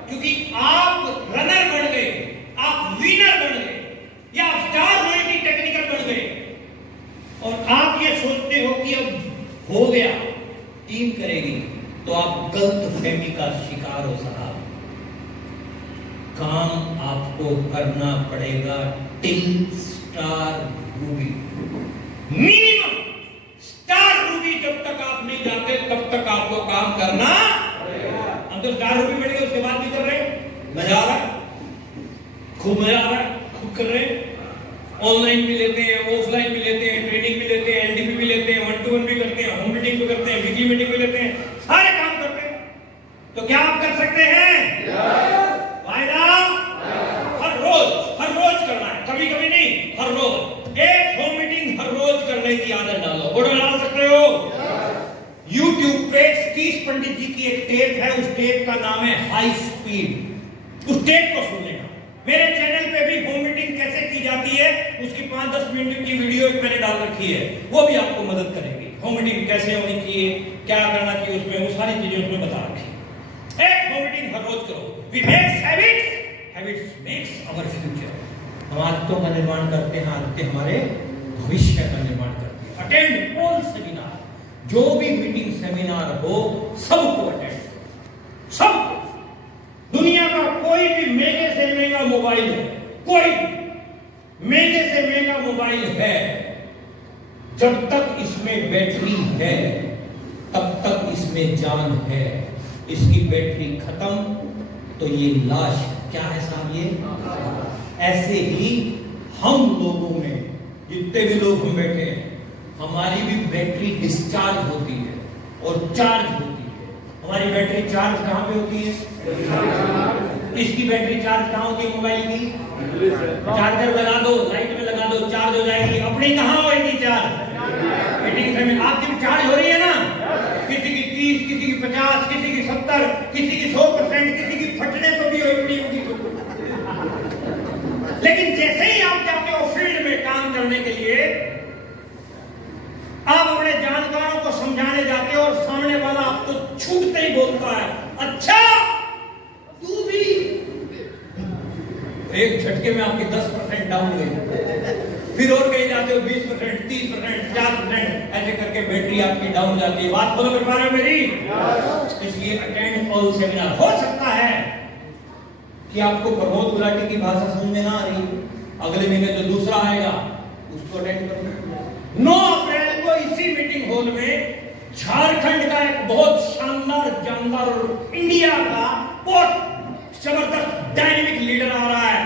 क्योंकि आप रनर बन गए, आप विनर बन गए, या आप स्टार रॉयल्टी टेक्निकल बन गए, और आप ये सोचते हो कि अब हो गया, टीम करेगी, तो आप गलत फहमी का शिकार हो साहब। काम आपको करना पड़ेगा till star Ruby, minimum star Ruby जब तक आप नहीं जाते तब तक आपको काम करना पड़ेगा। हम तो स्टार रूबी बैठ गए, उसके बाद भी कर रहे हैं, मजा आ रहा है, खूब मजा आ रहा है, खूब कर रहे हैं। ऑनलाइन भी लेते हैं, ऑफलाइन भी लेते हैं, ट्रेनिंग भी लेते हैं, एलडीपी भी लेते हैं, 1-to-1 भी करते हैं, होम मीटिंग भी करते हैं, वीकली मीटिंग भी लेते हैं, सारे काम करते हैं। तो क्या आप कर सकते हैं? फायदा हर रोज करना है, कभी कभी नहीं, हर रोज एक होम मीटिंग हर रोज करने की आदत डालो। बोलो, डाल सकते हो? YouTube पे सतीश पंडित जी की एक टेप है, उस टेप का नाम है हाई स्पीड, उस टेप को सुन लेना। मेरे चैनल पे भी होम मीटिंग कैसे की जाती है उसकी 5-10 मिनट की वीडियो मैंने डाल रखी है, वो भी आपको मदद करेगी। होम मीटिंग कैसे होनी चाहिए, क्या करना चाहिए उसमें, वो सारी चीजें उसमें बता रखी है। एक होम मीटिंग हर रोज करो। We make habits, habits makes our future। हम आदतों का निर्माण करते हैं, आदतें हमारे भविष्य का निर्माण करती है। अटेंड ऑल सेमिनार, जो भी मीटिंग सेमिनार हो सबको अटेंड, सबको। दुनिया का कोई भी महंगे से महंगा मोबाइल है, कोई महंगे से महंगा मोबाइल है, जब तक इसमें बैटरी है तब तक इसमें जान है। इसकी बैटरी खत्म तो ये लाश, क्या है साहब ये? ऐसे ही हम लोगों में जितने भी लोग हम बैठे हैं, हमारी भी बैटरी डिस्चार्ज होती है और चार्ज होती है। हमारी बैटरी चार्ज कहां पे होती है? इसकी बैटरी चार्ज कहां होती है? मोबाइल की चार्जर लगा दो, लाइट में लगा दो, चार्ज हो जाएगी। अपनी कहां होगी चार्ज? मीटिंग में आपकी चार्ज हो रही है ना, किसी की 30, किसी की 50, किसी की 70, किसी की 100%, किसी की फटने तो भी होगी। लेकिन जैसे ही आप जाते हो फील्ड में काम करने के लिए, आप अपने जानकारों को समझाने जाते हो और सामने वाला आपको छूटते ही बोलता है, अच्छा तू भी। एक झटके में आपकी 10% डाउन गई, फिर और कहीं जाते हो 20%, 30%, 50%, ऐसे करके बैटरी आपकी डाउन जाती है। बात फॉलो कर पा रहे हो मेरी? इसलिए अटेंड ऑल सेमिनार। हो सकता है कि आपको प्रमोद गुलाटी की भाषा समझ में ना आ रही, अगले महीने जो दूसरा आएगा उसको अटेंड करो। 9 अप्रैल को इसी मीटिंग हॉल में झारखंड का एक बहुत शानदार, जानदार और इंडिया का बहुत जबरदस्त डायनेमिक लीडर आ रहा है।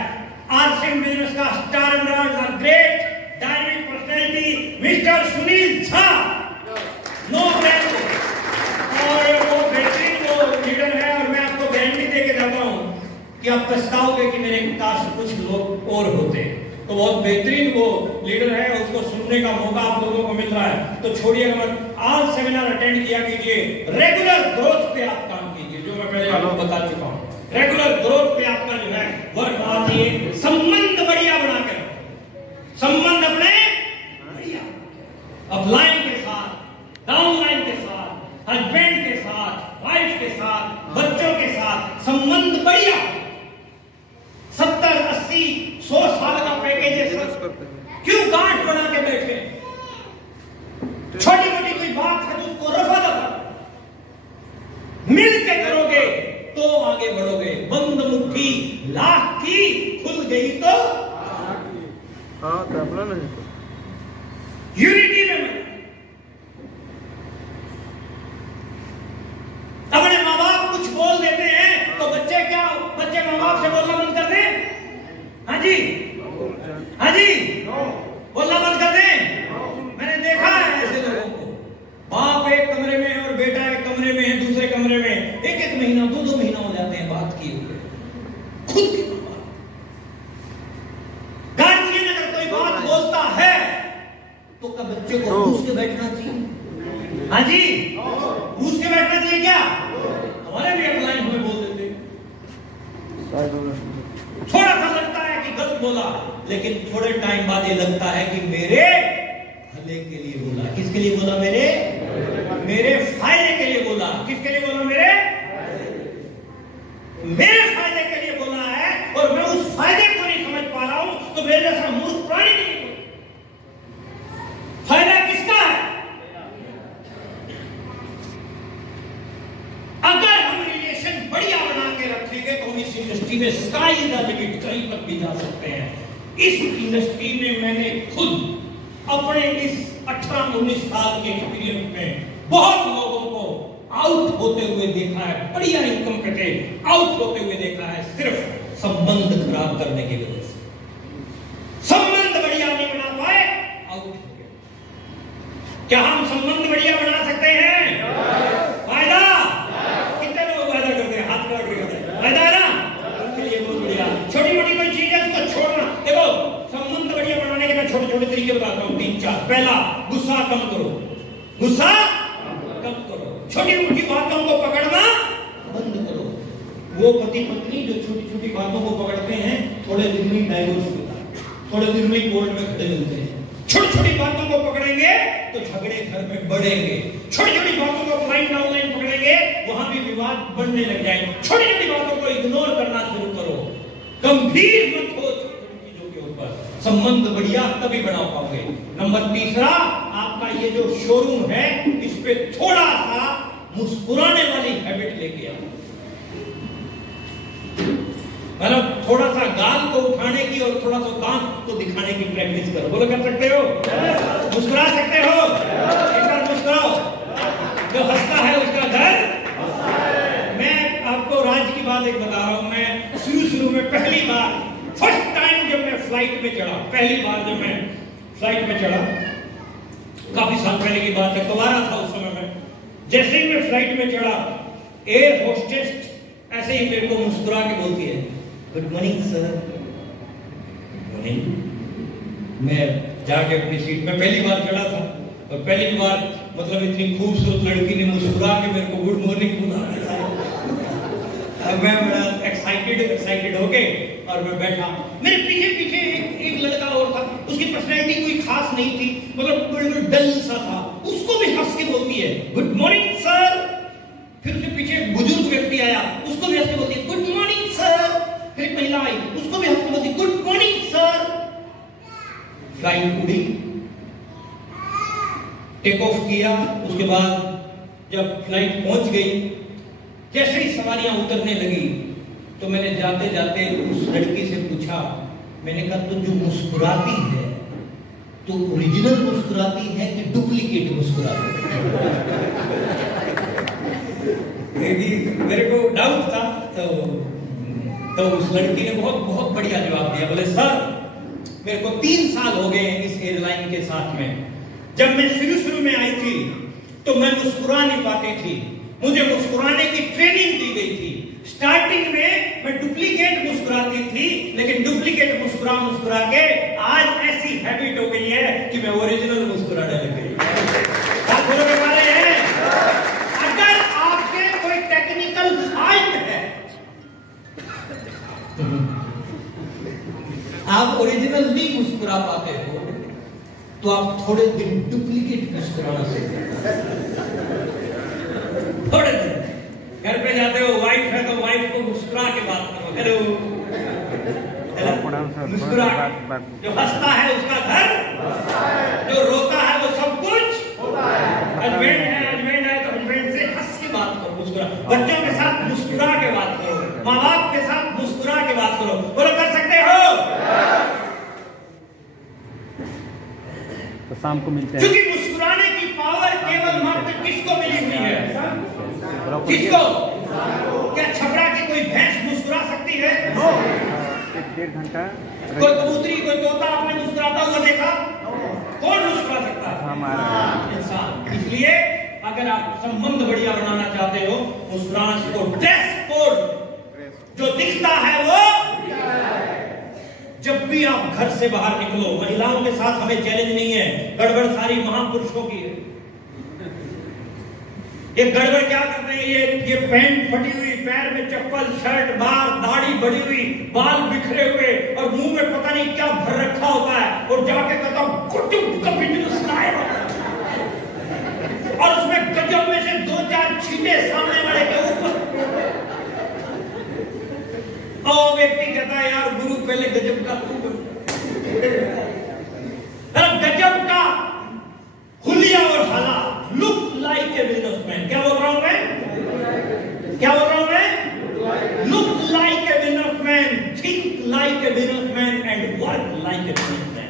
आरसीएम बिजनेस का star emerald, the great dynamic personality mister Sunil Jha, 9 अप्रैल को। और वो बेहतरीन वो लीडर है, और मैं आपको गारंटी दे के जाता हूं कि आप पछताओगे कि मेरे काश कुछ लोग और होते। तो बहुत बेहतरीन वो लीडर है, उसको सुनने का मौका आप लोगों को मिल रहा है, तो छोड़िएगा मत। आज सेमिनार अटेंड किया कीजिए। रेगुलर ग्रोथ पे आप काम कीजिए, जो मैं पहले आपको बता चुका हूं। रेगुलर ग्रोथ पे आपका जो है वर्क होना चाहिए। संबंध बढ़िया बनाकर, संबंध अपने बढ़िया, अपलाइन के साथ, डाउनलाइन के साथ, हस्बैंड के साथ, वाइफ के साथ, बच्चों के साथ संबंध बढ़िया। 70, 80, 100 साल का पैकेज है, क्यों गांठ बना के बैठे? छोटी मोटी कोई बात है तो उसको रफा दफा मिल के करोगे तो आगे बढ़ोगे। बंद मुट्ठी लाख की, खुल गई तो यूनिटी में। अपने माँ बाप कुछ बोल देते हैं तो बच्चे माँ बाप से बोलना बंद कर दें? हाँ जी, हाँ जी, बोलना बंद कर दें। मैंने देखा है ऐसे लोगों को, बाप एक कमरे में और बेटा एक कमरे में है, दूसरे कमरे में 1-1 महीना 2-2 महीना हो जाते हैं बात किए हुए। खुद की गार्जियन अगर कोई बात बोलता है तो क्या बच्चे को घूस के बैठना चाहिए? हाँ जी, पूछ के बैठना चाहिए क्या? हमारे भी अपलाइन हमें बोल देते, थोड़ा सा लगता है कि गलत बोला, लेकिन थोड़े टाइम बाद ये लगता है कि मेरे भले के लिए बोला। किसके लिए बोला? मेरे फायदे के लिए बोला। किसके लिए बोला? मेरे फायदे के लिए बोला है, और मैं उस फायदे को नहीं समझ पा रहा हूं, तो मेरे जैसा मूर्ख प्राणी नहीं। फायदा किसका है? अगर हम रिलेशन बढ़िया बना के रखेंगे तो हम इस इंडस्ट्री में स्काई इज द लिमिट, कहीं तक भी जा सकते हैं। इस इंडस्ट्री में मैंने खुद अपने इस 18-19 साल के एक्सपीरियंस में बहुत लोगों को आउट होते हुए देखा है, बढ़िया इनकम कटे आउट होते हुए देखा है, सिर्फ संबंध खराब करने की वजह से। संबंध बढ़िया नहीं बना पाए, आउट हो गए। क्या हम संबंध बढ़िया बना सकते हैं? फायदा कितने लोग फायदा करते हैं? हाथ लगा के करते हैं। फायदा है ना, चलिए बहुत बढ़िया। छोटी मोटी कोई चीज है उसको छोड़ना। देखो, संबंध बढ़िया बनाने के मैं छोटे छोटे तरीके बताता हूँ, 3-4। पहला, गुस्सा कम करो। गुस्सा कम करो। छोटी मोटी बातों को पकड़ना बंद करो। वो पति पत्नी जो छोटी छोटी बातों को पकड़ते हैं, थोड़े दिन में डाइवोर्स होता है, थोड़े दिन में कोर्ट में खड़े मिलते हैं। छोटी छोटी बातों को पकड़ेंगे तो झगड़े घर में बढ़ेंगे। छोटी छोटी बातों को ऑफलाइन डाउनलाइन पकड़ेंगे, वहां भी विवाद बढ़ने लग जाएंगे। छोटी छोटी बातों को इग्नोर करना शुरू करो, गंभीर मत हो चीजों के ऊपर। संबंध बढ़िया तभी बना पाओगे। नंबर 3, आपका ये जो शोरूम है, इस पे थोड़ा सा मुस्कुराने वाली हैबिट लेके आओ। मतलब थोड़ा सा गाल को उठाने की और थोड़ा सा दांत को दिखाने की प्रैक्टिस करो। बोलो, कर सकते हो? मुस्कुरा सकते हो? एक बार मुस्कुराओ। जो हंसता है उसका घर। मैं आपको राज की बात एक बता रहा हूं। मैं शुरू में पहली बार, फर्स्ट टाइम जब मैं फ्लाइट में चढ़ा, पहली बार जब मैं फ्लाइट में चढ़ा, काफी साल पहले की बात है, कुंवारा था उस समय में। जैसे ही मैं फ्लाइट में चढ़ा, एयर होस्टेस ऐसे ही मेरे को मुस्कुरा के बोलती है, good morning sir. Good morning. मैं जाके अपनी सीट में पहली बार चढ़ा था, और पहली बार मतलब इतनी खूबसूरत लड़की ने मुस्कुरा के मेरे को गुड मॉर्निंग बोला। मैं बड़ा एक्साइटेड हो गए और मैं बैठा। मेरे पीछे एक लड़का और था, उसकी पर्सनैलिटी कोई खास नहीं थी, मतलब बिल्कुल डल सा था। उसको भी हंस के बोलती है, गुड मॉर्निंग सर। फिर उसके पीछे एक बुजुर्ग व्यक्ति आया, उसको भी हंस के बोलती है, गुड मॉर्निंग सर। फिर एक महिला आई, उसको भी हंस के बोलती है, गुड मॉर्निंग सर। फ्लाइट उड़ी, टेक ऑफ किया। उसके बाद जब फ्लाइट पहुंच गई, जैसे ही सवारियां उतरने लगी, तो मैंने जाते जाते उस लड़की से पूछा, मैंने कहा, तो जो मुस्कुराती है, तो ओरिजिनल मुस्कुराती है कि डुप्लीकेट मुस्कुराती है? मेरे को डाउट था। तो उस लड़की ने बहुत बढ़िया जवाब दिया। बोले, सर मेरे को 3 साल हो गए इस एयरलाइन के साथ में। जब मैं शुरू में आई थी तो मैं मुस्कुरा नहीं पाती थी, मुझे मुस्कुराने की ट्रेनिंग दी गई थी। स्टार्टिंग में मैं डुप्लीकेट मुस्कुराती थी, लेकिन डुप्लीकेट मुस्कुरा के आज ऐसी हैबिट हो गई है कि मैं ओरिजिनल मुस्कुराने लग गई। बात बोलोगे वाले हैं? अगर आपके कोई टेक्निकल फॉल्ट है, आप ओरिजिनल नहीं मुस्कुरा पाते हो, तो आप थोड़े दिन डुप्लीकेट मुस्कुराना सीखें। थोड़े दिन घर पे जाते हो, वाइफ है तो वाइफ को मुस्कुरा के बात करो, हेलो मुस्कुरा। जो हंसता है उसका घर, जो रोता है वो सब कुछ। हस्बैंड है तो हस्बैंड से हंस के बात करो, मुस्कुरा। बच्चों के साथ मुस्कुरा के बात करो, माँ बाप के साथ मुस्कुरा के बात करो। बोलो, कर सकते हो? तो शाम को मिलते हैं। क्योंकि मुस्कुराने की पावर केवल मात्र किसको मिली हुई है? किसको? क्या छपरा की कोई भैंस मुस्कुरा सकती है? 1.5 घंटा। कोई कबूतरी, कोई तोता आपने मुस्कुराता हुआ देखा? कौन मुस्कुरा सकता है? हमारा इंसान। इसलिए अगर आप संबंध बढ़िया बनाना चाहते हो, मुस्कुराना सीखो। ड्रेस कोड जो दिखता है वो, जब भी आप घर से बाहर निकलो, महिलाओं के साथ हमें चैलेंज नहीं है, गड़बड़ सारी महापुरुषों की है। ये गड़बड़ क्या करते हैं, ये पैंट फटी हुई, पैर में चप्पल, शर्ट, बाल, दाढ़ी बढ़ी हुई, बाल बिखरे हुए और मुंह में पता नहीं क्या भर रखा होता है और जाके कहता हूं और उसमें गजब में से 2-4 छींटे सामने वाले के ऊपर। और व्यक्ति कहता है यार गुरु पहले गजब का गजब का हुलिया और हाला, लुक लाइक ए बिजनेसमैन। क्या बोल रहा हूं मैं, क्या बोल रहा हूं मैं? Look like a businessman, think like a businessman and work like a businessman.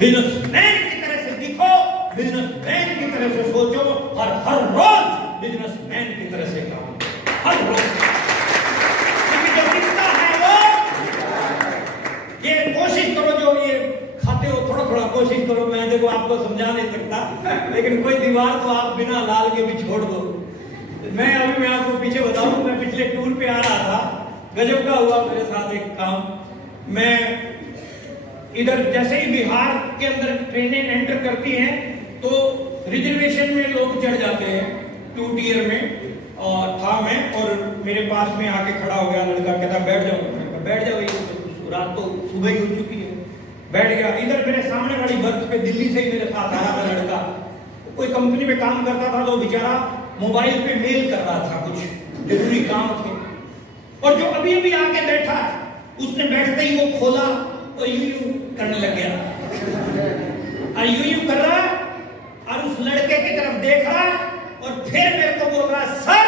Businessman की तरह से दिखो, बिजनेसमैन की तरह से सोचो और हर रोज बिजनेसमैन की तरह से काम करो, हर रोज। क्योंकि जो दिखता है वो, ये कोशिश करो, जो ये खाते हो थोड़ा थोड़ा कोशिश करो। मैं देखो आपको समझा नहीं सकता, लेकिन कोई दीवार तो आप बिना लाल के भी छोड़ दो। मैं आपको पीछे बताऊं, मैं पिछले टूर पे आ रहा था, गजब का हुआ मेरे साथ एक काम। मैं इधर जैसे ही बिहार के अंदर ट्रेनें एंटर करती हैं तो रिजर्वेशन में लोग चढ़ जाते हैं 2 टियर में, और था मैं, और मेरे पास में आके खड़ा हो गया लड़का, कहता बैठ जाओ। बैठ जाओ, रात तो सुबह ही हो चुकी है। बैठ गया। इधर मेरे सामने वाली बर्थ पे दिल्ली से ही मेरे साथ आ रहा था लड़का, कोई कंपनी में काम करता था, तो बेचारा मोबाइल पे मेल कर रहा था, कुछ जरूरी काम थे। और जो अभी अभी आके बैठा, उसने बैठते ही वो खोला और यूं करने लग गया, और यूं कर रहा और उस लड़के की तरफ देख रहा और फिर मेरे को बोल रहा, सर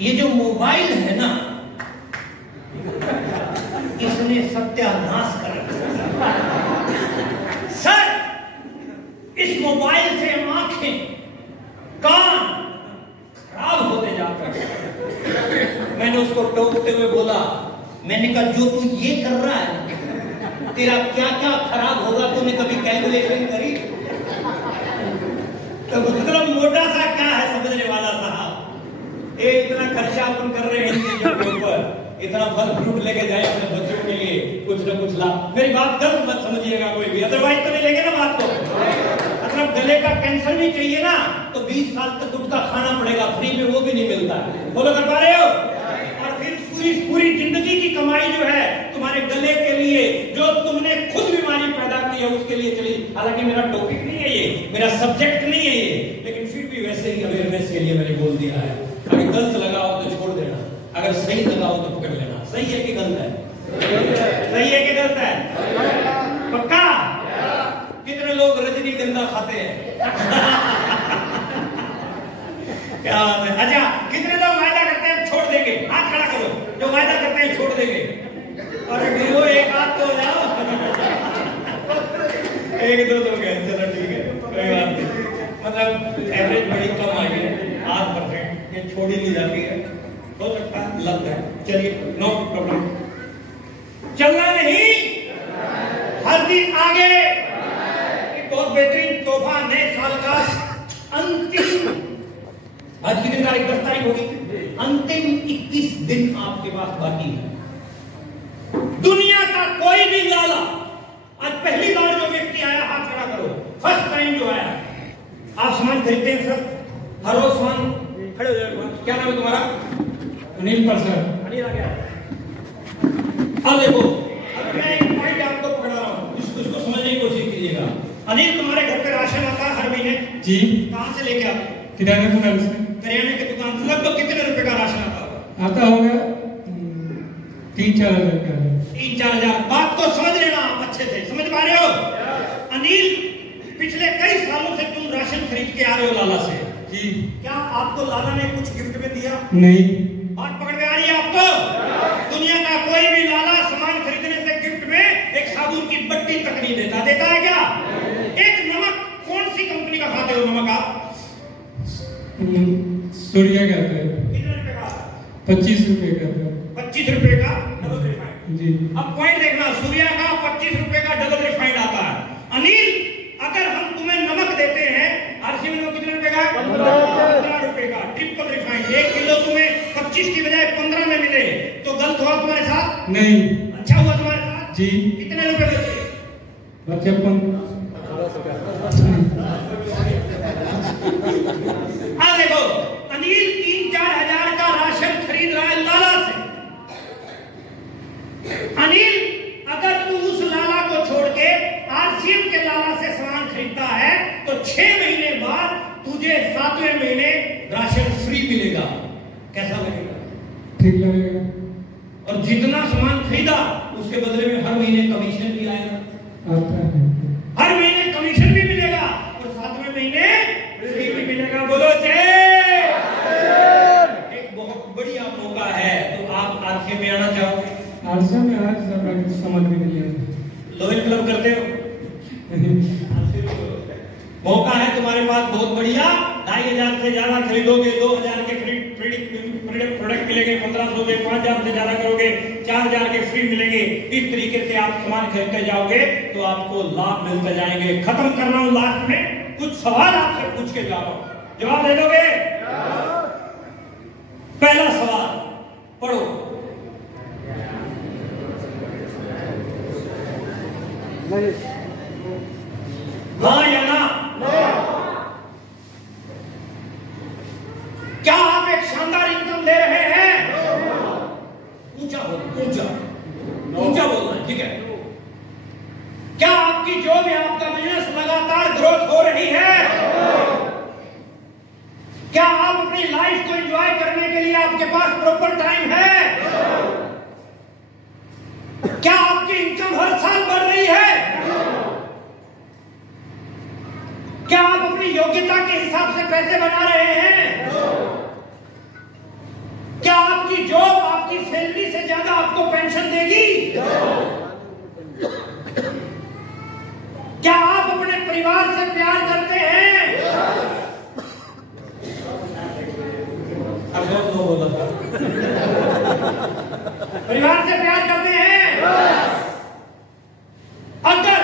ये जो मोबाइल है ना, इसने सत्यानाश कर रखा। सर इस मोबाइल से आंखें, कान खराब होते जाते हैं। मैंने उसको टोकते हुए बोला, मैंने कहा जो तू ये कर रहा है, तेरा क्या क्या खराब होगा, तूने कभी कैलकुलेशन करी? तो मतलब मोटा सा क्या है समझने वाला साहब, ये इतना खर्चा अपन कर रहे हैं इन चीजों के ऊपर, इतना फल फ्रूट लेके जाए अपने बच्चों के लिए, कुछ न कुछ ला। मेरी बात गलत मत समझिएगा कोई भी, अदरवाइज तो नहीं लेंगे ना बात को। मतलब गले का कैंसर भी चाहिए ना, तो 20 साल तक गुटखा खाना पड़ेगा, फ्री में वो भी नहीं मिलता। फॉलो कर पा रहे हो? और फिर पूरी जिंदगी की कमाई जो है तुम्हारे गले के लिए, जो तुमने खुद बीमारी पैदा की है, उसके लिए चली। हालांकि मेरा टॉपिक नहीं है ये, मेरा सब्जेक्ट नहीं है ये, लेकिन फिर भी वैसे ही अवेयरनेस के लिए मैंने बोल दिया है। अगर गलत लगा हो तो छोड़ देना, अगर सही लगा हो तो पकड़ लेना। सही है कि गलत है? सही है कि गलत है? पक्का? कितने लोग रजनीगंधा खाते हैं? क्या बात है। अच्छा, कितने लोग वायदा करते हैं छोड़ देंगे? हाथ खड़ा करो जो वायदा करते हैं छोड़ देंगे। अरे गिरो, एक हाथ तो हो जाओ। एक दो तो गए, चलो ठीक है, कोई बात नहीं। मतलब एवरेज बड़ी कम आई है, 8%, ये छोड़ी नहीं जाती है, हो सकता है लग है। चलिए, नो प्रॉब्लम। चलना नहीं, हर दिन आगे। एक बहुत बेहतरीन तोहफा नए साल का, अंतिम, आज की दिन तारीख 10 तारीख होगी, अंतिम 21 दिन आपके पास बाकी है। दुनिया का कोई भी लाला, आज पहली बार जो व्यक्ति आया, हाथ खड़ा करो, फर्स्ट टाइम जो आया, आप सामान खरीदते हैं सर, हर रोज सामान, खड़े हो जाए। क्या नाम है तुम्हारा? अनिल प्रसाद। अनिल आ गया। देखो, अब मैं एक पॉइंट आपको पकड़ा रहा हूँ, इसको समझने की कोशिश कीजिएगा। अनिल, तुम्हारे घर पे राशन आता है हर महीने? जी। कहाँ से लेके आते? किराने दुकान से। किराने की दुकान से। लगभग कितने रुपए का राशन आता होगा? 3-4 हजार का। 3-4 हजार। बात को समझ लेना आप अच्छे से, समझ पा रहे हो? अनिल, पिछले कई सालों से तुम राशन खरीद के आ रहे हो लाला से। जी। क्या आपको लाला ने कुछ गिफ्ट में दिया? नहीं। बात पकड़ में आ रही है आपको? दुनिया का कोई भी लाला सामान खरीदने से गिफ्ट में एक साबुन की बट्टी तक नहीं देता। देता है क्या? एक नमक, कौन सी कंपनी का खाते हो नमक आप? सूर्या का है। कितने रुपए का? 25 रुपए का। 25 रुपए का डबल रिफाइंड। जी। अब पॉइंट देखना, सूर्या का 25 रुपए का डबल रिफाइंड आता है। अनिल, अगर हम तुम्हें नमक देते हैं, आरसी में कितने रुपए का? 15 रुपए का ट्रिपल रिफाइंड। 1 किलो तुम्हें 25 की बजाय 15 में मिले, तो गलत हुआ तुम्हारे साथ? नहीं। अच्छा हुआ तुम्हारे साथ? जी। कितने रुपए बचे? 55। देखो, अनिल 3-4 हजार का राशन खरीद रहा है लाला से। अनिल, अगर तू उस लाला को छोड़ के आरसीएम के लाला से सामान खरीदता है तो 6 महीने बाद तुझे 7वें महीने राशन फ्री मिलेगा। कैसा लगेगा? ठीक लगेगा। और जितना सामान खरीदा उसके बदले में हर महीने कमीशन भी आएगा, हर महीने कमीशन भी मिलेगा और 7वें महीने फ्री भी मिलेगा। बोलो जय। एक बहुत बढ़िया मौका है, तो आप आरसीएम में आना चाहोगे? आरसीएम में आज सामग्री के लिए लोयल क्लब करते हो? मौका है तुम्हारे पास बहुत बढ़िया। 2500 से ज्यादा खरीदोगे 2000 के फ्री प्रोडक्ट मिलेंगे, 1500 के 5000 से ज्यादा करोगे 4000 के फ्री मिलेंगे। इस तरीके से आप सामान खरीदते जाओगे तो आपको लाभ मिलते जाएंगे। खत्म कर रहा हूं, लास्ट में कुछ सवाल आपसे पूछ के जा रहा हूं, जवाब दे दोगे? पहला सवाल पढ़ो। हाँ या ना? क्या आप एक शानदार इनकम ले रहे हैं? ऊंचा बोलो, ऊंचा बोलना है, ठीक है। क्या आपकी जॉब या आपका बिजनेस लगातार ग्रोथ हो रही है? क्या आप अपनी लाइफ को एंजॉय करने के लिए आपके पास प्रॉपर टाइम है? क्या आपकी इनकम हर साल बढ़ रही है? क्या आप अपनी योग्यता के हिसाब से पैसे बना रहे हैं? क्या आपकी जॉब आपकी सैलरी से ज्यादा आपको पेंशन देगी? क्या आप अपने परिवार से प्यार करते हैं? परिवार से प्यार करते हैं? अगर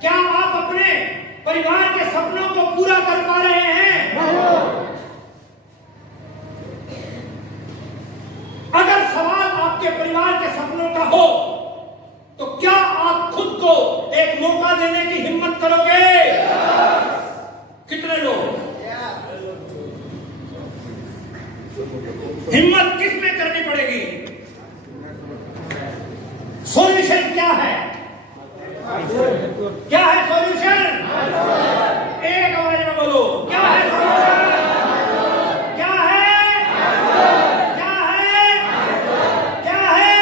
क्या आप अपने परिवार के सपनों को पूरा कर पा रहे हैं? अगर सवाल आपके परिवार के सपनों का हो तो क्या आप खुद को एक मौका देने की हिम्मत करोगे? कितने लोग? हिम्मत किस में करनी पड़ेगी? सॉल्यूशन क्या है? क्या है सॉल्यूशन? एक आवाज में बोलो, क्या है सॉल्यूशन? क्या है? क्या है? क्या है?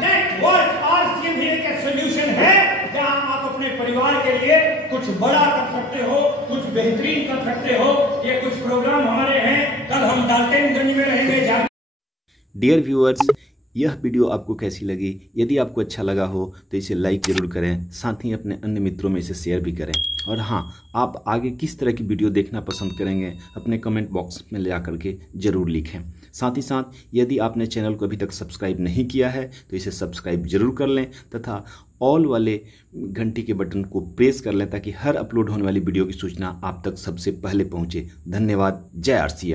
नेटवर्क आरसीएम ही एक सॉल्यूशन है जहां आप अपने परिवार के लिए कुछ बड़ा कर सकते हो, कुछ बेहतरीन कर सकते हो। ये कुछ प्रोग्राम हमारे हैं, कल हम डाल्टनगंज में रहेंगे। डियर व्यूअर्स, यह वीडियो आपको कैसी लगी? यदि आपको अच्छा लगा हो तो इसे लाइक ज़रूर करें, साथ ही अपने अन्य मित्रों में इसे शेयर भी करें। और हाँ, आप आगे किस तरह की वीडियो देखना पसंद करेंगे अपने कमेंट बॉक्स में ले आकर के ज़रूर लिखें। साथ ही साथ यदि आपने चैनल को अभी तक सब्सक्राइब नहीं किया है तो इसे सब्सक्राइब जरूर कर लें तथा ऑल वाले घंटी के बटन को प्रेस कर लें ताकि हर अपलोड होने वाली वीडियो की सूचना आप तक सबसे पहले पहुँचे। धन्यवाद। जय आरसीएम।